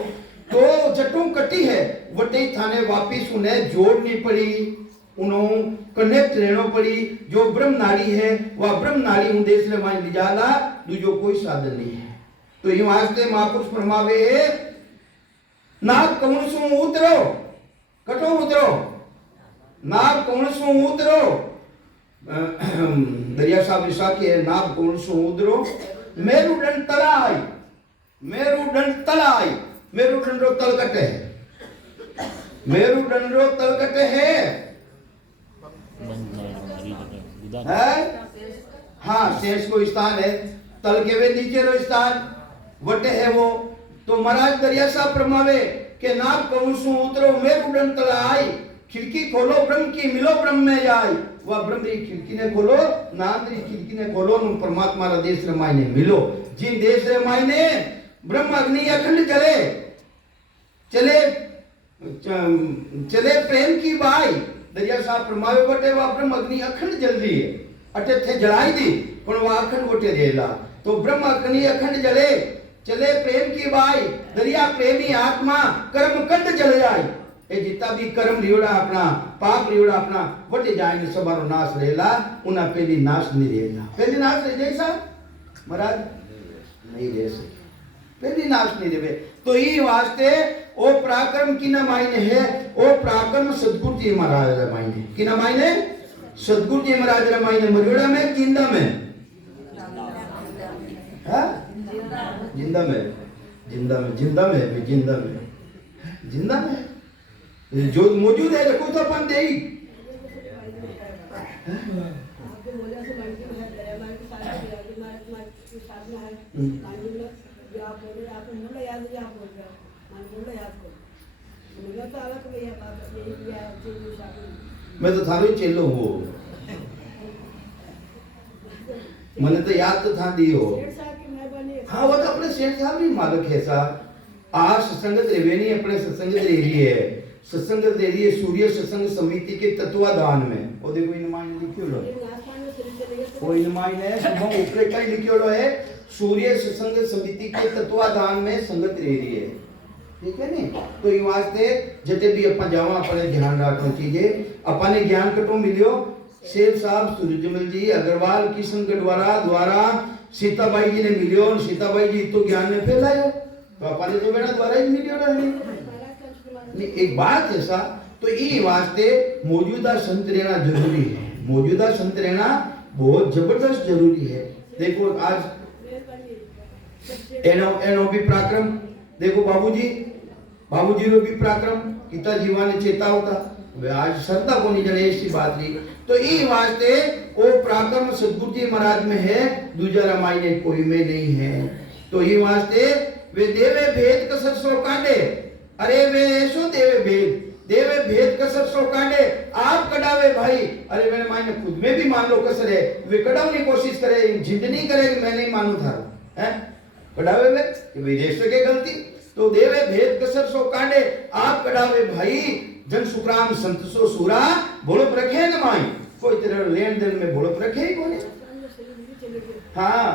तो जटों कटी है वटे थाने वापिस उन्हें जोड़नी पड़ी, उन्होंने कनेक्ट रहना पड़ी। जो ब्रह्म नाड़ी है वह ब्रह्म नाड़ी उन देश में मान लिजाला, दूजो कोई साधन नहीं है। तो ये वास्ते महापुरुष फरमावे नाग कौन सु उतरो, कटो उतरो, नाग कौन सु उतरो। दरिया साहब विशाखी है, नाग कौन सु उतरो, मेरुदंड तलाई, मेरुदंड तलाई। मेरुदंडो तलकटे है, मेरुदंडो तलकटे है, हाँ शेष को स्थान है, तल के वे नीचे रो स्थान वटे है वो। तो महाराज दरिया साहब फरमावे के नाग कहूं उतरो मेरुदंड तला आई, खिड़की खोलो ब्रह्म की मिलो ब्रह्म में जाए। वह ब्रह्म री खिड़की ने खोलो, नाद री खिड़की ने खोलो, नु परमात्मा रा देश रे मायने मिलो। जिन देश रे मायने ब्रह्म अग्नि अखंड जले, चले चले प्रेम की बाई। दरिया साहब फरमावे बटे वह ब्रह्म अग्नि अखंड जल रही है, अटे थे जलाई दी पर वह अखंड वटे रहेला। तो ब्रह्म अग्नि अखंड जले, चले प्रेम की बाई, दरिया प्रेमी आत्मा कर्म कंड जल जाए। ए जितना भी कर्म रियोड़ा अपना, पाप रियोड़ा अपना वटे जाए ने सबारो नाश रहेला, उना पहली नाश नहीं रहेला। पहली नाश रह जैसा महाराज नहीं रह सके, पहली नाश नहीं रहे। तो ये वास्ते ओ पराक्रम की ना मायने है, ओ पराक्रम सदगुरु जी महाराज रे मायने की ना मायने, सदगुरु जी महाराज रे मायने मरियोड़ा में जिंदा में, हाँ जिंदा में, जिंदा में, जिंदा में, जिंदा में, जिंदा में जो मौजूद है देखो तो अपन दे ही मैं तो थारो चेलो हूँ, मैंने तो याद तो था दी हो। हाँ वो तो अपने शेठ साहब ही मालिक है साहब। आज सत्संगत रेवेनी अपने सत्संगत दे रही है, सत्संगत दे रही है सूर्य सत्संग समिति के तत्वाधान में। वो देखो इनमाइन लिखियो लो, वो इनमाइन है सुबह ऊपर का लिखियो लो है, सूर्य सत्संग समिति के तत्वाधान में संगत रह रही है, ठीक है नी। तो ये वास्ते जते भी अपन जावा अपने ध्यान रखना चीजें, अपने ज्ञान कटो मिलियो। शेर साहब सूरजमल जी अग्रवाल किशन गढ़वाला द्वारा सीताबाई जी ने मिलियो, सीताबाई जी तो ज्ञान ने फैलायो, तो अपने जो बेटा द्वारा ही मिलियो नहीं। एक बात है सा, तो ये वास्ते मौजूदा संत रहना जरूरी है, मौजूदा संत रहना बहुत जबरदस्त जरूरी है। देखो आज एनो भी पराक्रम देखो बाबूजी रो भी पराक्रम किता जीवा ने चेता होता वे आज श्रद्धा को नहीं जने ऐसी बात नहीं। तो ये वास्ते वो पराक्रम सदगुरु जी महाराज में है, दूजा रामायण ने कोई में नहीं है। तो ये वास्ते वे देवे भेद कसर सो कांडे, अरे वे ऐसो देवे भेद कसर सो कांडे, आप कडावे भाई, अरे मैंने मायने खुद में भी मान लो कसर है, वे कडावने कोशिश करे, जिद नहीं करे मैं नहीं मानू था, है कडावे वे कि भाई रेशो के गलती, तो देवे भेद कसर सो कांडे आप कढ़ावे भाई जन सुखराम संत सो सूरा भोड़प रखे न माई कोई तेरे लेन देन में भोड़प रखे ही कोने हाँ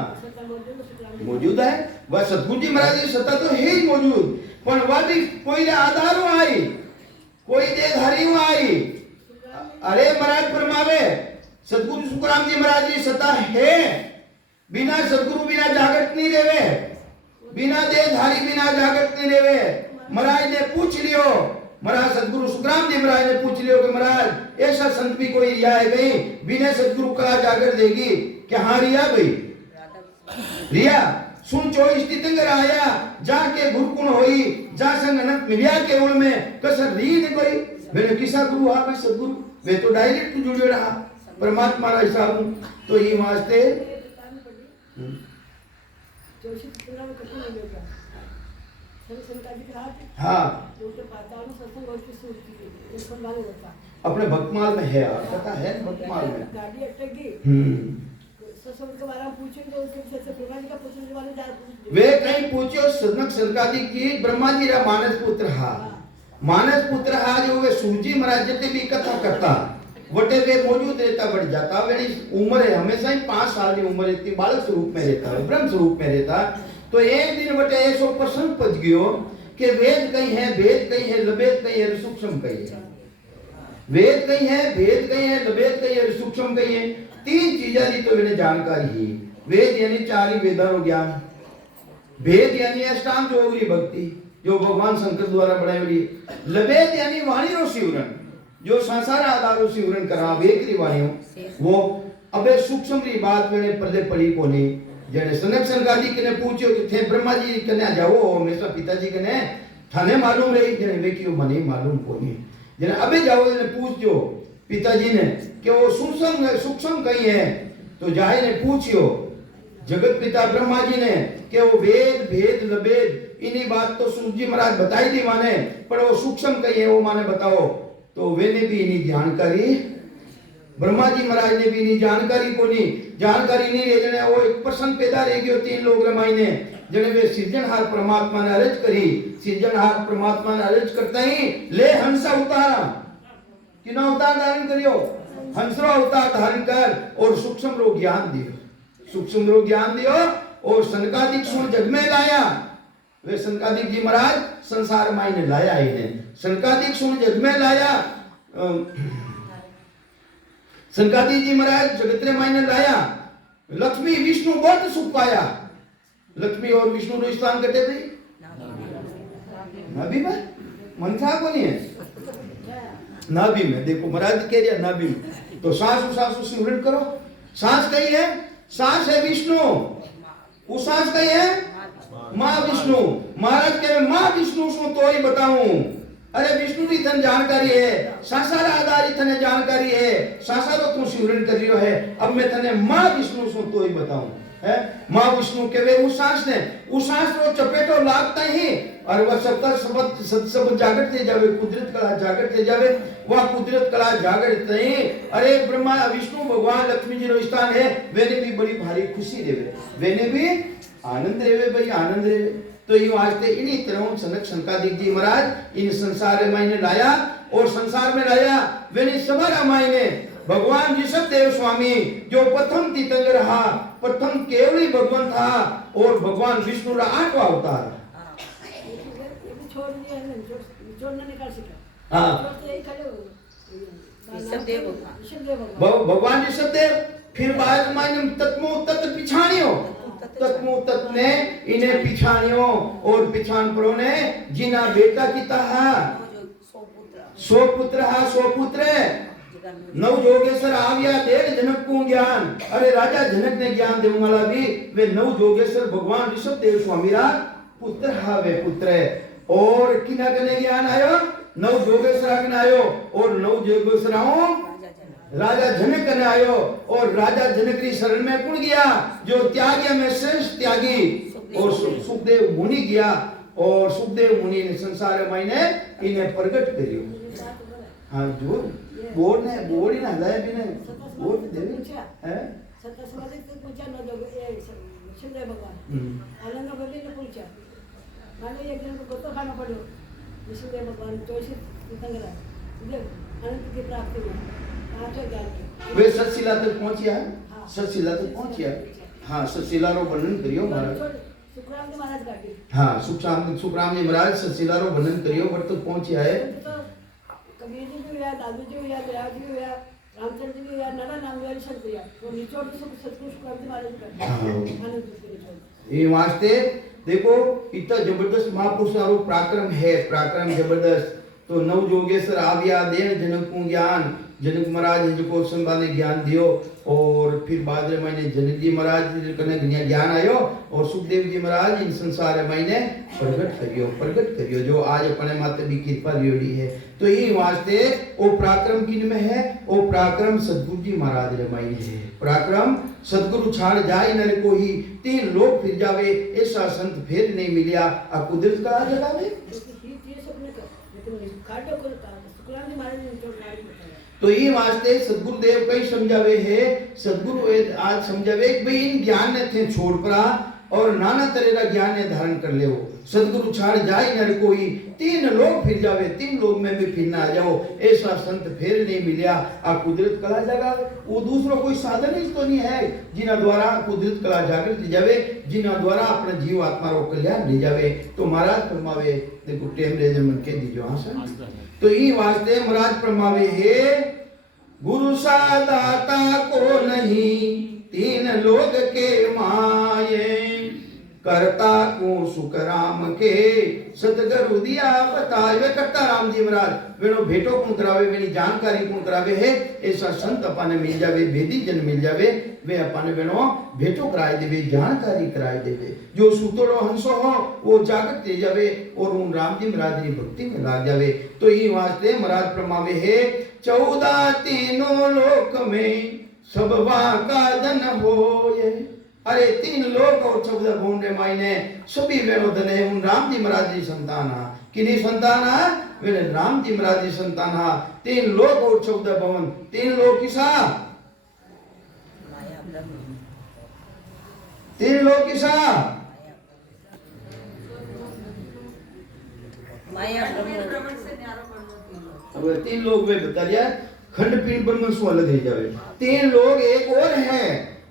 मौजूद है वह सतगुरु जी महाराज की सत्ता तो है ही मौजूद पण वादी कोई ने आधारो आई कोई देधारी आई अरे महाराज फरमावे सतगुरु सुखराम जी महाराज की सत्ता है बिना सतगुरु बिना जागृत नहीं रेवे बिना देहधारी बिना जागृत नहीं रेवे महाराज ने पूछ लियो महाराज सतगुरु सुखराम जी महाराज ने पूछ लियो कि महाराज ऐसा संत भी कोई रिया है गई बिना सतगुरु का जागृत देगी क्या हाँ रिया भाई रिया सुन 24 तीर्थंकर आया जाके गुरुकुण होई जा संग अनंत मिलिया केवल में कसर री ने कोई मैंने किसा गुरु आ मैं सतगुरु वे तो डायरेक्ट जुड़े रहा परमात्मा रा हिसाब तो ये वास्ते हाँ अपने भक्तमाल में है पता है भक्तमाल में वे कहीं पूछो सनक सनकादि की ब्रह्मा जी रा मानस पुत्र हा जो वे सूजी महाराज जते भी कथा करता वटे वे मौजूद रहता बढ़ जाता वे उम्र है हमेशा ही 5 साल की उम्र रहती बालक स्वरूप में रहता है ब्रह्म स्वरूप में रहता तो एक दिन वटे ऐसो प्रसंग पच गयो कि वेद कहीं है भेद कहीं है लबेद कहीं है सूक्ष्म कहीं है वेद कहीं है भेद कहीं है लबेद कहीं है सूक्ष्म कहीं है 3 चीजें दी तो मैंने जानकारी ही वेद यानी 4 ही वेदां रो ज्ञान भेद यानी अष्टांग योगी भक्ति जो भगवान शंकर द्वारा बनाई हुई लबेद यानी वाणी रो सिमरन जो संसार आधारो सिमरन करा वेकरी वाणियों वो अबे सूक्ष्म री बात मैंने पहले पढ़ी कोनी जने सनक सनकादि कने पूछ्यो कि थे ब्रह्मा जी कने जाओ हमेशा पिताजी कने थाने मालूम रही जने वे क्यों मने मालूम कोनी जने अबे जाओ जने पूछ्यो पिताजी ने कि वो सूक्ष्म कहीं है तो जाए ने पूछियो जगत पिता ब्रह्मा जी ने कि वो वेद भेद लबेद इन्हीं बात तो सूर्य जी महाराज बताई दी माने पर वो सूक्ष्म कहीं है वो माने बताओ तो वे ने भी इन्हीं जानकारी ब्रह्मा जी महाराज ने भी इन्हीं जानकारी को नहीं जानकारी नहीं रहे जने वो एक प्रसंग पैदा रह गयो 3 लोग रमाई ने जने वे सृजनहार परमात्मा ने अर्ज करी सृजनहार परमात्मा ने अर्ज करता ही ले हंसा उतारा किना अवतार धारण करियो हंसरो अवतार धारण कर और सूक्ष्म रो ज्ञान दियो और सनकादिक सुन जग में लाया वे सनकादिक जी महाराज संसार माई ने लाया इन्हें सनकादिक सुन जग में लाया सनकादिक जी महाराज जगत माई ने लाया लक्ष्मी विष्णु बहुत सुख पाया लक्ष्मी और विष्णु रो स्थान कटे थे नाभि में मनसा को नहीं है नाभि में देखो महाराज कह रहा नाभि में तो सासु सिमरन करो सांस कही है सांस है विष्णु वो सांस कही है माँ विष्णु महाराज कह रहे माँ विष्णु सो तो ही बताऊं अरे विष्णु की थन जानकारी है संसार आधारित थने जानकारी है संसारो तू सिमरन कर रियो है अब मैं थने माँ विष्णु सो तो ही बताऊं है माँ विष्णु के वे उस सांस को चपेटो लागता ही और वह सब जागृत थे जावे कुदरत कला जागृत थे जावे वह कुदरत कला जागृत नहीं अरे ब्रह्मा विष्णु भगवान लक्ष्मी जी रो स्थान है वेने भी बड़ी भारी खुशी देवे वेने भी आनंद रेवे भाई आनंद रेवे तो ये वास्ते इन्हीं तरह सनक सनकादिक जी महाराज इन संसार में ने लाया और संसार में लाया वेने सवारा माई ने भगवान ऋषभ देव स्वामी जो प्रथम तीर्थंकर रहा प्रथम केवली भगवान था और भगवान विष्णु का 8वां अवतार भगवान ऋषभ देव फिर बाद में तत्मो तत्व पिछाणियो तत्मो तत्व ने इन्हें पिछाणियो और पिछाण परो ने जिना बेटा किता है 100 पुत्र नव जोगेश्वर आविया देव जनक को ज्ञान अरे राजा जनक ने ज्ञान देने वाला भी वे नव जोगेश्वर भगवान ऋषभ देव स्वामी रा पुत्र हावे पुत्र और किना कने ज्ञान आयो नव जोगेश्वर कने आयो और नव जोगेश्वराओ राजा जनक कने आयो और राजा जनक की शरण में कौन गया जो त्यागी में श्रेष्ठ त्यागी और सुखदेव मुनि गया और सुखदेव मुनि ने संसार में इन्हें प्रकट करियो हाँ जो बोर्ड ही ना हलाया भी नहीं बोर्ड देवी हैं सत्ता समाज से पूछा न दो ये शिवदेव भगवान आनंद भगवान ने पूछा माने एक जन को गोतो खाना पड़ो विष्णुदेव भगवान 24 तीर्थंकर है अनंत की प्राप्ति में पांचों ज्ञान के वे सतशिला तक पहुंचिया हाँ। सतशिला तक पहुंचिया हाँ सतशिला रो वर्णन करियो महाराज सुखराम जी महाराज का हाँ सुखराम जी महाराज सतशिला रो वर्णन करियो पर तक पहुंचिया है तो कबीर जी भी हुआ दादू जी हुआ दयाल जी हुआ रामचंद्र जी भी हुआ नाना नाम वाले संत हुआ वो निचोड़ तो सब सतगुरु सुखराम जी महाराज का हाँ। आनंद के निचोड़ ये वास्ते देखो इतना जबरदस्त महापुरुषारो पराक्रम है पराक्रम जबरदस्त तो नव जोगेश्वर आविया देन जनक को ज्ञान जनक महाराज जिनको संबा ने ज्ञान दियो और फिर बाद में मैंने जनक जी महाराज कने ज्ञान आयो और सुखदेव जी महाराज इन संसार में मैंने प्रगट करियो जो आज अपने माते भी कृपा लियोड़ी है तो ये वास्ते वो पराक्रम किन में है वो पराक्रम सद्गुरु जी महाराज रे मायने है पराक्रम सदगुरु छाड़ जाए नर को ही 3 लोग फिर जावे ऐसा संत फिर नहीं मिलिया आ कुदरत का जगावे तो ये वास्ते सदगुरु देव कई समझावे है सदगुरु आज समझावे कि भाई इन ज्ञान ने थे छोड़ पड़ा और नाना तरह का ज्ञान ने धारण कर ले सदगुरु छाड़ जाए नर कोई 3 लोग फिर जावे 3 लोग में भी फिर ना आ जाओ ऐसा संत फिर नहीं मिलिया आ कुदरत कला जगा वो दूसरा कोई साधन ही तो नहीं है जिना द्वारा कुदरत कला जागृत जावे जिना द्वारा अपने जीव आत्मा रो कल्याण ले जावे तो महाराज फरमावे देखो टेम रे मन के दीजो आसन तो ई वास्ते महाराज फरमावे है गुरु सा दाता को नहीं 3 लोग के माये करता को सुख राम के सतगुरु दिया बताए करता राम जी महाराज वेणो भेटो कौन करावे वेनी जानकारी कौन करावे है ऐसा संत अपन मिल जावे वेदी जन मिल जावे वे अपन वेणो भेटो कराए देवे जानकारी कराए देवे जो सुतोड़ो हंसो हो वो जागत दे जावे और उन राम जी महाराज की भक्ति में लाग जावे तो ये वास्ते महाराज फरमावे है 14 तीनों लोक में सब का धन होए अरे 3 लोक और 14 भुवन रे मायने सभी वेणो धन है उन राम जी महाराज जी संतान किनी संतान वे राम जी महाराज जी संतान 3 लोक और 14 भवन 3 लोक किसा 3 लोक किसा ब्रह्मांड से न्यारो पड़ो अब 3 लोग वे बता दिया खंड पिंड ब्रह्म सो अलग रह जावे 3 लोग एक और है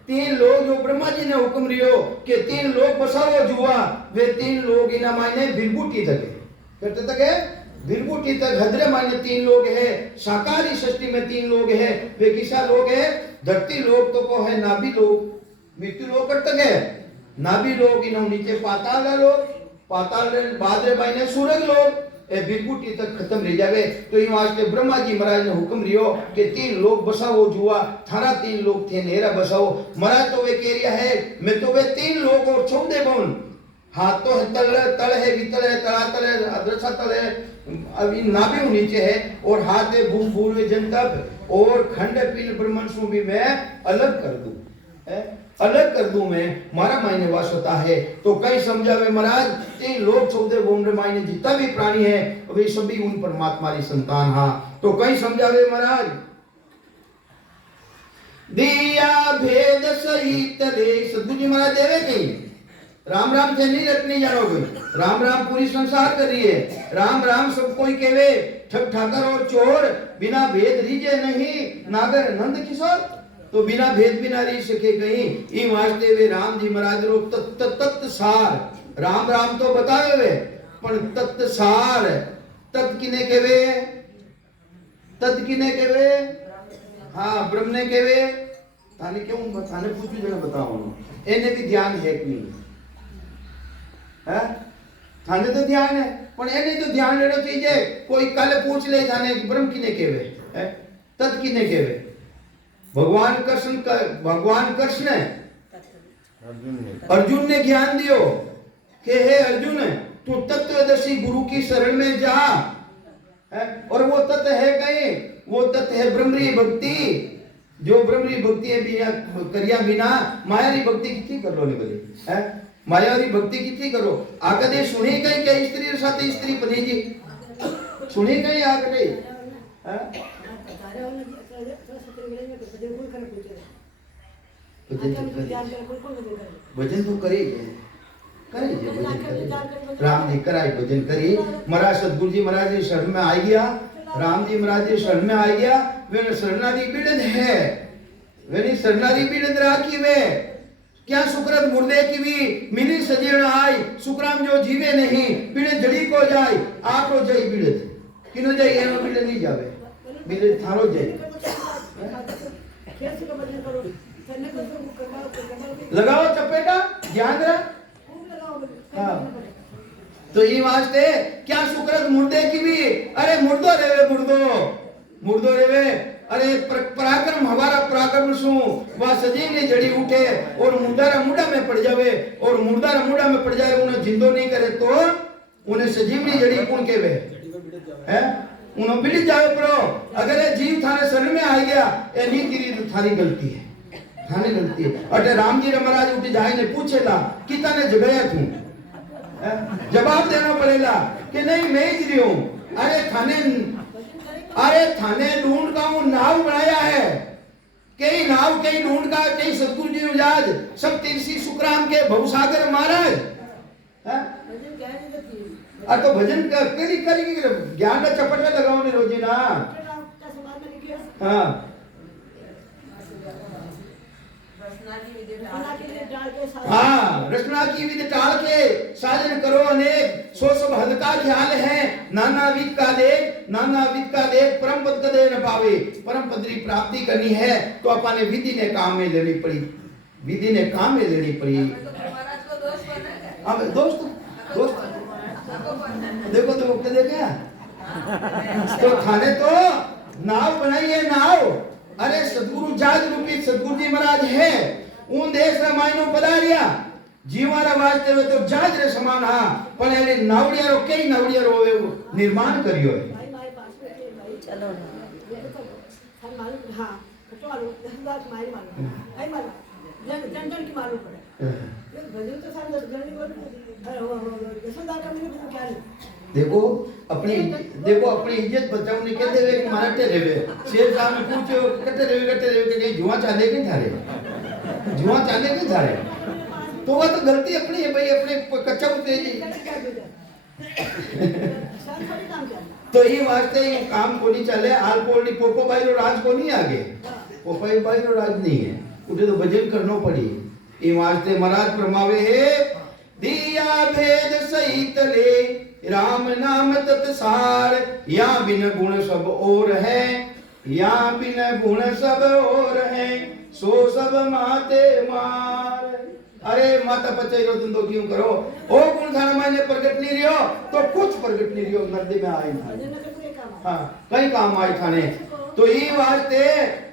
3 लोग जो ब्रह्मा जी ने हुक्म रियो कि 3 लोग बसाओ जुआ वे 3 लोग इना मायने बिरबुटी तक करते तक है बिरबुटी तक हजरे मायने 3 लोग है साकारी सृष्टि में 3 लोग है वे किसा लोग है धरती लोग तो को है नाभि लोग मृत्यु लोग तक है नाभि लोग इन्हों नीचे पाताल लोग पाताल बाद मायने सूरज लोग ए बिरबुटी तक खत्म रह जावे तो ये वास्ते ब्रह्मा जी महाराज ने हुक्म रियो कि 3 लोग बसाओ जुआ थारा 3 लोग थे नेरा बसाओ महाराज तो वे कह रिया है मैं तो वे 3 लोग और 14 भवन हाथ तो तल है वितल है तलातल है अदृश्य तल है अभी नाभि नीचे है और हाथ है भूम भूल जंतब और खंड पिंड ब्रह्मांड से भी मैं अलग कर दूं अलग कर दूं मैं मारा मायने वास होता है तो कई समझावे महाराज 3 लोग 14 भुवन मायने जितना भी प्राणी है वे सभी उन परमात्मा की संतान हा तो कई समझावे महाराज दिया भेद सहित दे सदगुरु जी महाराज देवे कहीं राम राम से नहीं रटनी जानोगे राम राम पूरी संसार कर रही है राम राम सब कोई कहवे ठग ठाकर और चोर बिना भेद रीजे नहीं नागर नंद किशोर तो बिना भेद बिना री सके कहीं ई वास्ते वे राम जी महाराज रो तत्त सार राम राम तो बतावे वे पण तत्त सार तत् किने केवे तत् किने केवे हाँ ब्रह्म ने केवे थाने क्यों थाने पूछू जने बताओ एने भी ध्यान है कि नहीं है थाने तो ध्यान है पण एने तो ध्यान लेनो चाहिए कोई कल पूछ ले थाने ब्रह्म किने केवे है तत् किने केवे भगवान कृष्ण अर्जुन ने ज्ञान दियो कि हे अर्जुन तू तत्वदर्शी गुरु की शरण में जा और वो तत्व है कहीं वो तत्व है ब्रह्मरी भक्ति जो ब्रह्मरी भक्ति है बिना करिया बिना मायारी भक्ति कितनी कर लो नहीं बोली है मायारी भक्ति कितनी करो आकदे सुने कहीं क्या स्त्री साथ स्त्री बनी जी सुने कहीं आकदे भजन तो करे करे जे भजन करे राम जी कराई भजन करी महाराज सतगुरु जी महाराज जी शरण में आ गया राम जी महाराज जी शरण में आ गया वे शरणादी पीड़ित है वे शरणादी पीड़ित राखी वे क्या सुकृत मुर्दे की भी मिली सजीण आई सुकराम जो जीवे नहीं पीड़ित जड़ी को जाय आपरो जय पीड़ित किनो जय एनो पीड़ित नहीं जावे पीड़ित थारो जय लगाओ चपेटा ध्यान रहा हाँ तो ये वास्ते क्या सुकृत मुर्दे की भी अरे मुर्दो रेवे अरे पराक्रम हमारा पराक्रम सु वह सजीवनी जड़ी उठे और मुर्दारा मुंडा में पड़ जावे और मुर्दारा मुंडा में पड़ जाए उन्हें जिंदो नहीं करे तो उन्हें सजीवनी जड़ी कौन केवे है उन्हें बिली जावे प्रो अगर ये जीव थाने शरण में आ गया ये नी तेरी तो थारी गलती है थाने गलती है अटे राम जी रे महाराज उठी जाए ने पूछेला कि तने जगाया तू जवाब देना पड़ेगा कि नहीं मैं ही रही हूं अरे थाने ढूंढ का हूं नाव बनाया है कई नाव कई ढूंढ का कई सतगुरु जी उजाज सब तीरसी सुखराम के भवसागर महाराज तो भजन करी करी ज्ञान का चपट में लगाओ ने रोजी ना हाँ हाँ रचना की विधि टाल के साजन करो अनेक सो सब हद का ख्याल है नाना विध का देख परम पद कदे न पावे परम पद की प्राप्ति करनी है तो अपने विधि ने काम में लेनी पड़ी अब दोस्त देखो क्या देखा तो थाने तो नाव बनाई है नाव अरे सदगुरु जाज रूपी सदगुरु जी महाराज है उन देश रा मायनो पधारिया जीवारा वास्ते वे तो जाज रे समान हा पण एने नावड़ियारो कई नावड़ियारो होवे निर्माण कर्यो है चलो ये तो हम मालूम हां तो मालूम बात मालूम आई मालूम जन की मालूम पड़े ये भजन तो सारे जन को यशोदा का मैंने क्या देखो अपनी इज्जत बचाओ ने कहते वे कि मारते रेवे शेर साहब ने पूछो कटे रेवे के कहीं जुआ चाले के थारे तो वो तो गलती अपनी है भाई अपने कच्चा उतरे जी तो ये वास्ते ये काम को नहीं चले आलकोल पोपो भाई रो राज को नहीं आगे पोपो भाई रो राज नहीं है उसे तो भजन करनो पड़ी ये वास्ते महाराज फरमावे है दिया भेद सहित ले राम नाम तत्सार या बिन गुण सब और है या बिन गुण सब और है सो सब माते मार अरे माता पचे रो धंधो क्यों करो ओ गुण थाने माने प्रगट नहीं रियो तो कुछ प्रगट नहीं रियो नदी में आई था हां कई काम आई थाने तो ये वास्ते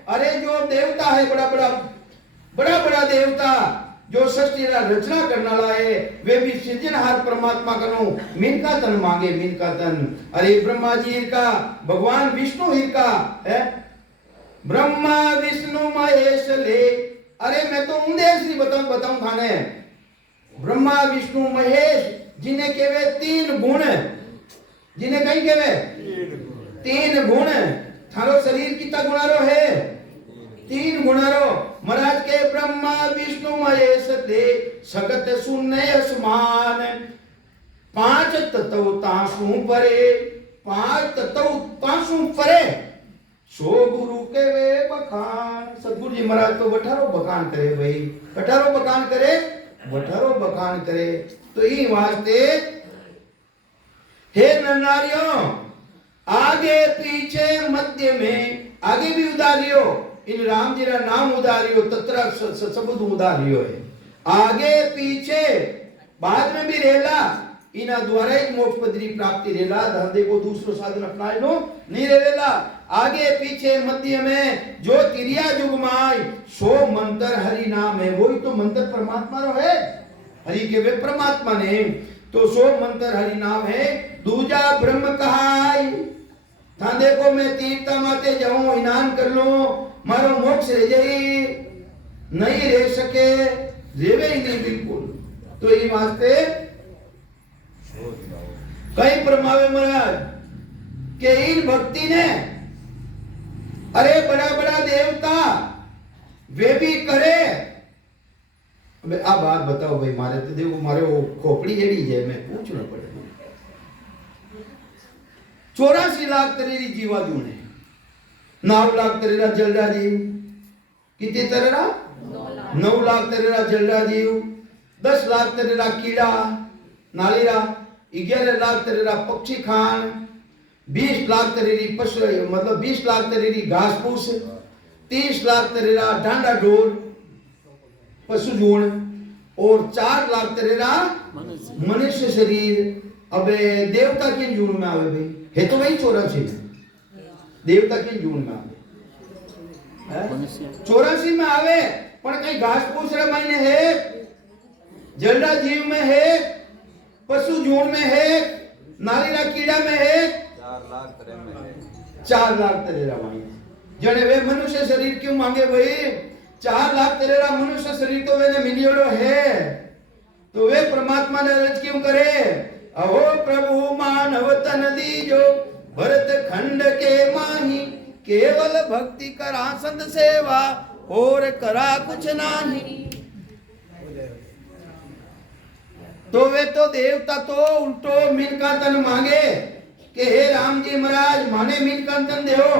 अरे जो देवता है बड़ा देवता जो सृष्टि रा रचना करने वाला है वे भी सृजनहार परमात्मा कनो मिनका तन मांगे मिनका तन अरे ब्रह्मा जी का भगवान विष्णु ही का है ब्रह्मा विष्णु महेश ले अरे मैं तो उन्देश नहीं बताऊं थाने ब्रह्मा विष्णु महेश जिन्हें केवे तीन गुण जिन्हें कहीं केवे तीन गुण थारो शरीर कितना गुणारो है तीन गुणारो महाराज के ब्रह्मा विष्णु महेश दे सगत सुनय असमान पांच तत्व तासु परे सो गुरु के वे बखान सतगुरु जी महाराज तो बठारो बखान करे भाई बठारो बखान करे तो ये वास्ते हे नरनारियों आगे पीछे मध्य में आगे भी उदारियो इन राम जी रा नाम उदारियो तत्र सबूत उदारियो है आगे पीछे बाद में भी रेला इना द्वारा ही मोक्ष पदरी प्राप्ति रेला धंधे को दूसरो साधन अपनाए नो नहीं रेला आगे पीछे मध्य में जो तिरिया जुगमाई सो मंत्र हरि नाम है वही तो मंत्र परमात्मा रो है हरि के वे परमात्मा ने तो सो मंत्र हरि नाम है दूजा ब्रह्म कहाई था देखो मैं तीर्था माते जाऊं स्नान कर लो मारो मोक्ष रह जाई नहीं रह सके रेवे ही नहीं बिल्कुल तो ये वास्ते कई परमावे महाराज के इन भक्ति ने अरे बड़ा देवता वे भी करे હવે આ વાત બતાવો ભાઈ, મારે તો દેવું, મારે वो खोपड़ी जड़ी है, मैं पूछना पड़े। 84 लाख तरेरी जीवा जूने, 9 लाख तरेरा जलरा जीव, कितने तरेरा 9 लाख तरेरा जलरा जीव, 10 लाख तरेरा कीड़ा नालीरा, 11 लाख तरेरा पक्षी खान, 20 लाख तरेरी पशु, मतलब 20 लाख तरेरी घास फूस, 30 लाख तरेरा डांडा डोर पशु जूण, और 4 लाख तरेरा मनुष्य शरीर। अब देवता के जूण में आवे भाई, है तो वही 84 में, देवता के जूण में आवे 84 में आवे, पर कहीं घास फूस रे मायने है, जलदा जीव में है, पशु जूण में है, नालीरा कीड़ा में है, 4 लाख तरेरा मायने। जने वे मनुष्य शरीर क्यों मांगे भाई? 4 लाख तरेरा मनुष्य शरीर तो वेने मिलियोड़ो है, तो वे परमात्मा ने अर्ज क्यों करे? अहो प्रभु मानव तन दीजो, भरत खंड के माही, केवल भक्ति करा संत सेवा, और करा कुछ नहीं। तो वे तो देवता तो उल्टो मिनका तन मांगे कि हे राम जी महाराज माने मिनका तन देओ,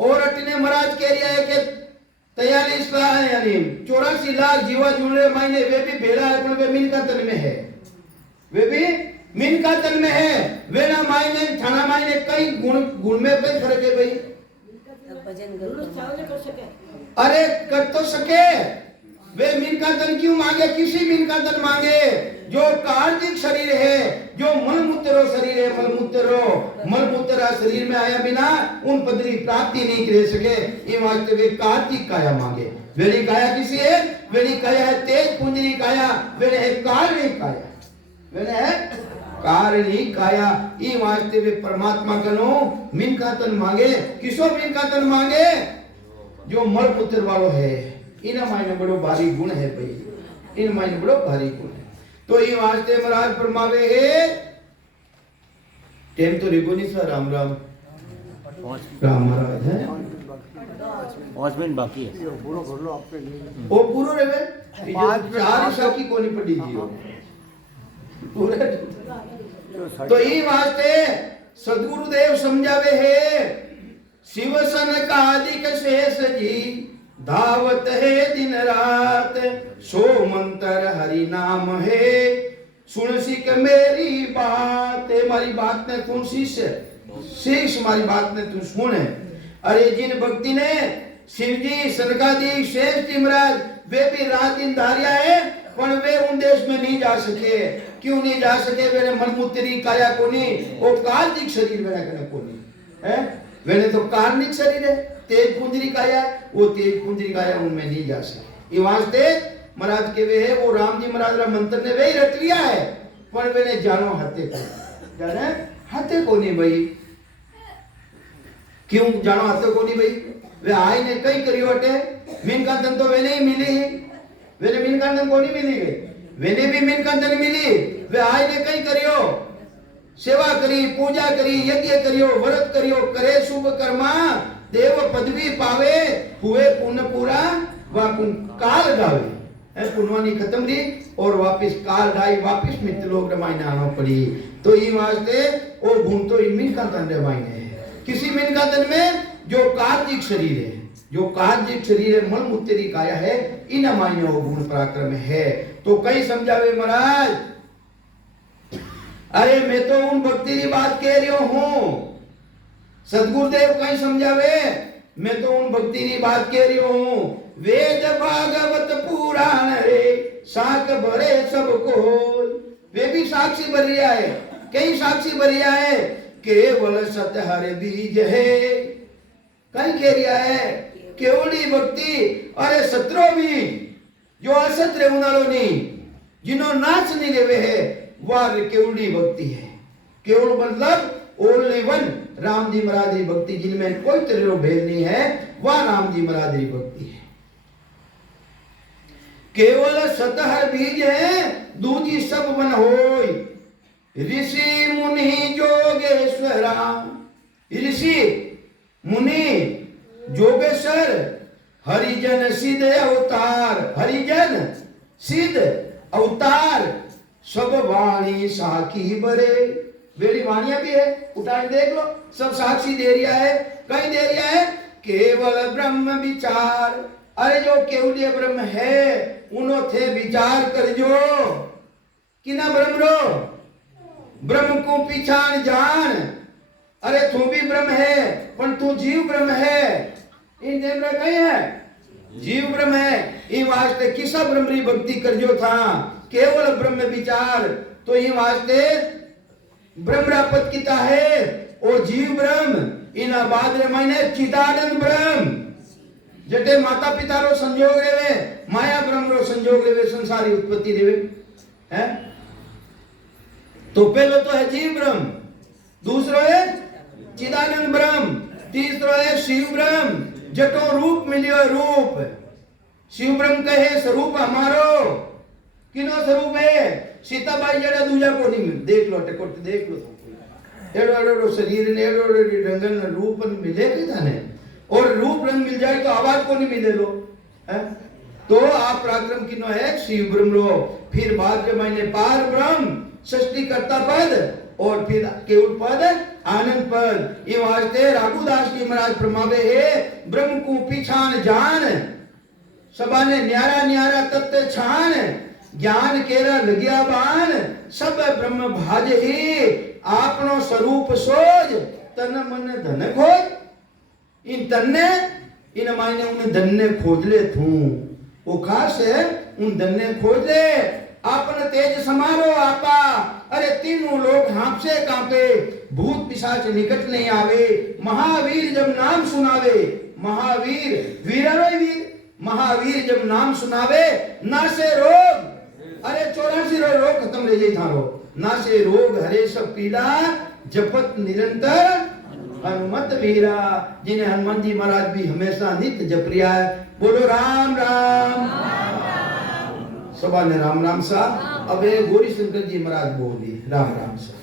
और अटने महाराज कह रहा है कि 43 लाख यानी 84 लाख जीवा जुड़े मायने वे भी भेड़ा है, पर वे मिनका तन में है, वे भी मिनका तन में है। वे ना मायने थाना मायने कई गुण में कई फर्क है भाई। अरे कर तो सके, वे मिनका तन क्यों मांगे? किसी मिनका तन मांगे जो कार्तिक शरीर है, जो मलमूत्रो शरीर है, मलमूत्रा शरीर में आया बिना उन पदरी प्राप्ति नहीं कर सके। ये वास्ते वे कार्तिक काया मांगे। वेली काया किसी है? वेली काया है तेज पुंजरी काया, वेले है कारणी काया, वेले है कारणी काया। ये वास्ते वे परमात्मा कनो मिनका तन मांगे। किसो मिनका तन मांगे? जो मलमूत्र वालो है, इना मायने बड़ो भारी गुण है भाई, इन मायने बड़ो भारी गुण है। तो ये वास्ते महाराज फरमावे है, टेम तो रिगो नहीं सर, राम राम राम महाराज है 5 मिनट बाकी है, वो पूरो रे 4 साकी कोनी पड़ी जी पूरे। तो ये वास्ते सदगुरुदेव समझावे है, शिव सन का आदिक शेष जी, धावत है दिन रात, सो मंत्र हरि नाम है, सुन सिक मेरी बात। हमारी बात ने तू शीश हमारी बात ने तू सुन। अरे जिन भक्ति ने शिव जी सनकादिक शेष जी महाराज वे भी रात दिन धारिया है, पर वे उन देश में नहीं जा सके। क्यों नहीं जा सके? वे मलमूत्री काया को नहीं, वो कार्तिक शरीर वे को नहीं है, वे तो कार्मिक शरीर है, तेज पुंजरी काया, वो तेज पुंजरी काया उनमें नहीं जा सके। ये वास्ते महाराज के वे है, वो राम जी महाराज रा मंत्र ने वे ही रट लिया है, पर वे ने जानो हाथे को, जाने हाथे को नहीं भाई। क्यों जानो हाथे को नहीं भाई? वे आई ने कई करियो हटे, मीनकांतन तो वे नहीं मिली, वे ने मीनकांतन को नहीं मिली गई, वे ने भी मीनकांतन मिली। वे आई ने कई करियो, सेवा करी, पूजा करी, यज्ञ करियो, व्रत करियो, करे शुभ कर्मा, देव पदवी पावे, हुए पुण्य पूरा, वाकुन काल गावे। पुनवानी खत्म रही और वापिस काल ढाई, वापिस मित्र लोग रमायने आना पड़ी। तो ये वास्ते वो गुण तो इन मिनकातन रमायने है। किसी मिनकातन में जो कार्तिक शरीर है, जो कार्तिक शरीर है, मलमूत्री काया है, इन मायने वो गुण पराक्रम है। तो कई समझावे महाराज, अरे मैं तो उन भक्ति की बात कह रही हूं। सदगुरुदेव कहीं समझावे, मैं तो उन भक्ति की बात कह रही हूं। वेद भागवत पुराण रे साख भरे सबको, वे भी साक्षी भर रिया है, कई साक्षी भर रिया है। केवल सत हर बीज है, कहीं कह रिया है केवली भक्ति। अरे सत्रो भी जो असत रे उनालो नहीं, जिनो नाच नहीं लेवे है, वह केवली भक्ति है। केवल मतलब ओनली वन, राम जी महाराज की भक्ति, जिनमें कोई तरह भेद नहीं है, वह राम जी महाराज की भक्ति है। केवल सतहर बीज है, दूजी सब वन होय। ऋषि मुनि जोगेश्वरा, ऋषि मुनि जोगेश्वर, हरिजन सिद्ध अवतार। हरिजन सिद्ध अवतार सब वाणी साखी बरे। वेरी वाणियां भी है, उठा के देख लो, सब साक्षी दे रिया है। कहीं दे रिया है केवल ब्रह्म विचार। अरे जो केवल ब्रह्म है उनो थे विचार करजो कि ना ब्रह्म रो, ब्रह्म को पहचान जान। अरे तू भी ब्रह्म है पर तू जीव ब्रह्म है। इन देवरा कहीं है जीव ब्रह्म है। इन वास्ते किसा ब्रह्म री भक्ति करजो था केवल ब्रह्म विचार। तो ये वास्ते ब्रह्मरापत किता है ओ जीव ब्रह्म। इना बाद रे मायने चिदानंद ब्रह्म। जटे माता पिता रो संयोग रेवे, माया ब्रह्म रो संयोग रेवे, संसारी उत्पत्ति रेवे है। तो पहलो तो है जीव ब्रह्म, दूसरो है चिदानंद ब्रह्म, तीसरो है शिव ब्रह्म। जटो रूप मिलियो रूप। शिव ब्रह्म कहे स्वरूप हमारो किनो स्वरूप है। सीताबाई जड़ा दूजा को नहीं मिल। देख लो टेकोट देख लो, एड़ो एड़ो शरीर ने एड़ो रंगन रूप मिले के थाने। और रूप रंग मिल जाए तो आवाज को नहीं मिले लो है? तो आप पराक्रम किनो है शिव ब्रह्म रो। फिर बाद के महीने पार ब्रह्म सृष्टि करता पद और फिर केवल पद आनंद पद। ये वास्ते राघुदास जी महाराज फरमावे है ब्रह्म को पहचान जान सबा ने न्यारा न्यारा तत्व छान। ज्ञान केरा लगिया बान सब ब्रह्म भाज ही आपनो स्वरूप सोज। तन मन धन खोज। इन तन्ने इन मायने उन धन्ने खोज ले थू। वो खास है उन धन्ने खोज ले आपन तेज समारो आपा। अरे तीनों लोग हांपसे कांपे, भूत पिशाच निकट नहीं आवे। महावीर जब नाम सुनावे, महावीर वीरारो वीर, महावीर जब नाम सुनावे नासे रोग। अरे 84 रोग खत्म रह जाए थारो। नासे रोग हरे सब पीड़ा जपत निरंतर हनुमत वीरा। जिन्हें हनुमान जी महाराज भी हमेशा नित्य जप रिया है। बोलो राम राम, सबा ने राम राम सा। अब गौरी शंकर जी महाराज बोल दिए राम राम सा।